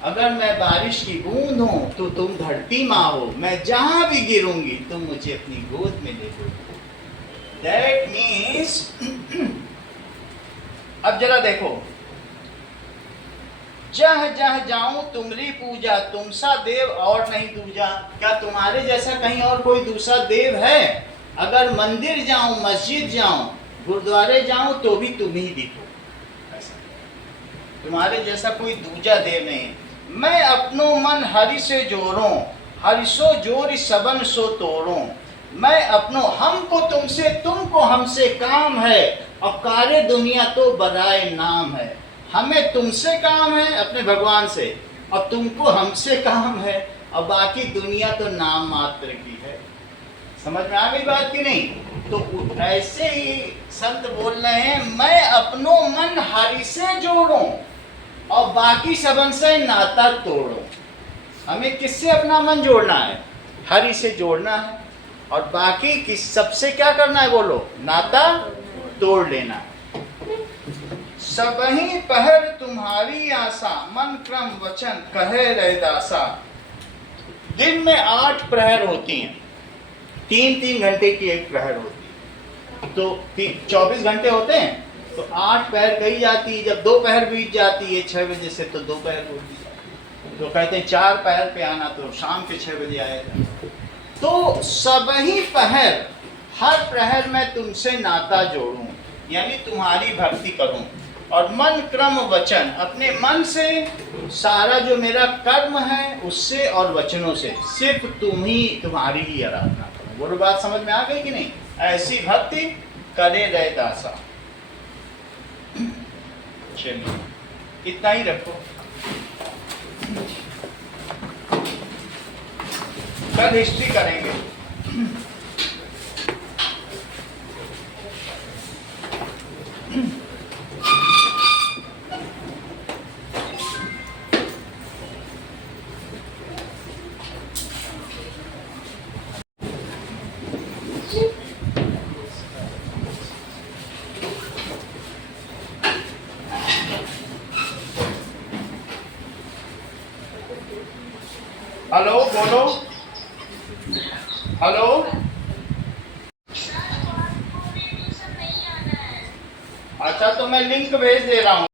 अगर मैं बारिश की बूंद हूं तो तुम धरती माँ हो, मैं जहां भी गिरूंगी तुम मुझे अपनी गोद में ले लो। दैट मीन्स अब जरा देखो, जह जह जाऊं तुमरी पूजा, तुमसा देव और नहीं दूजा। क्या तुम्हारे जैसा कहीं और कोई दूसरा देव है? अगर मंदिर जाऊं, मस्जिद जाऊं, गुरुद्वारे जाऊं तो भी तुम ही दिखो, ऐसा तुम्हारे जैसा कोई दूजा देव नहीं। मैं अपनो मन हरि से जोड़ूं, हरि सो जोरी सबन सो तोड़ूं। मैं अपनो हमको तुमसे, तुमको हमसे काम है, और कार्य दुनिया तो बराए नाम है। हमें तुमसे काम है अपने भगवान से, और तुमको हमसे काम है, और बाकी दुनिया तो नाम मात्र की है। समझ में आ गई बात की नहीं? तो ऐसे ही संत बोल रहे हैं, मैं अपनो मन हरि से जोड़ूं और बाकी सबन से नाता तोड़ूं। हमें किससे अपना मन जोड़ना है? हरि से जोड़ना है, और बाकी किस सबसे क्या करना है? बोलो, नाता तोड़ लेना है। सबही पहर तुम्हारी आशा, मन क्रम वचन कहे रैदासा। दिन में 8 प्रहर होती हैं, 3-3 घंटे की एक प्रहर होती है, तो 24 घंटे होते हैं, तो 8 पहर कही जाती है। जब 2 पहर बीत जाती है 6 बजे से, तो 2 पहर होती है, तो कहते हैं 4 पहर पे आना, तो शाम के 6 बजे आएगा। तो सबही पहर, हर प्रहर में तुमसे नाता जोड़ूं, यानी तुम्हारी भक्ति करूं, और मन क्रम वचन, अपने मन से सारा जो मेरा कर्म है उससे और वचनों से सिर्फ तुम्हारी ही आराधना करूं। वो बात समझ में आ गई कि नहीं? ऐसी भक्ति करे रहे दासा। चलिए इतना ही रखो, कल हिस्ट्री करेंगे। हेलो, बोलो। हेलो, अच्छा तो मैं लिंक भेज दे रहा हूँ।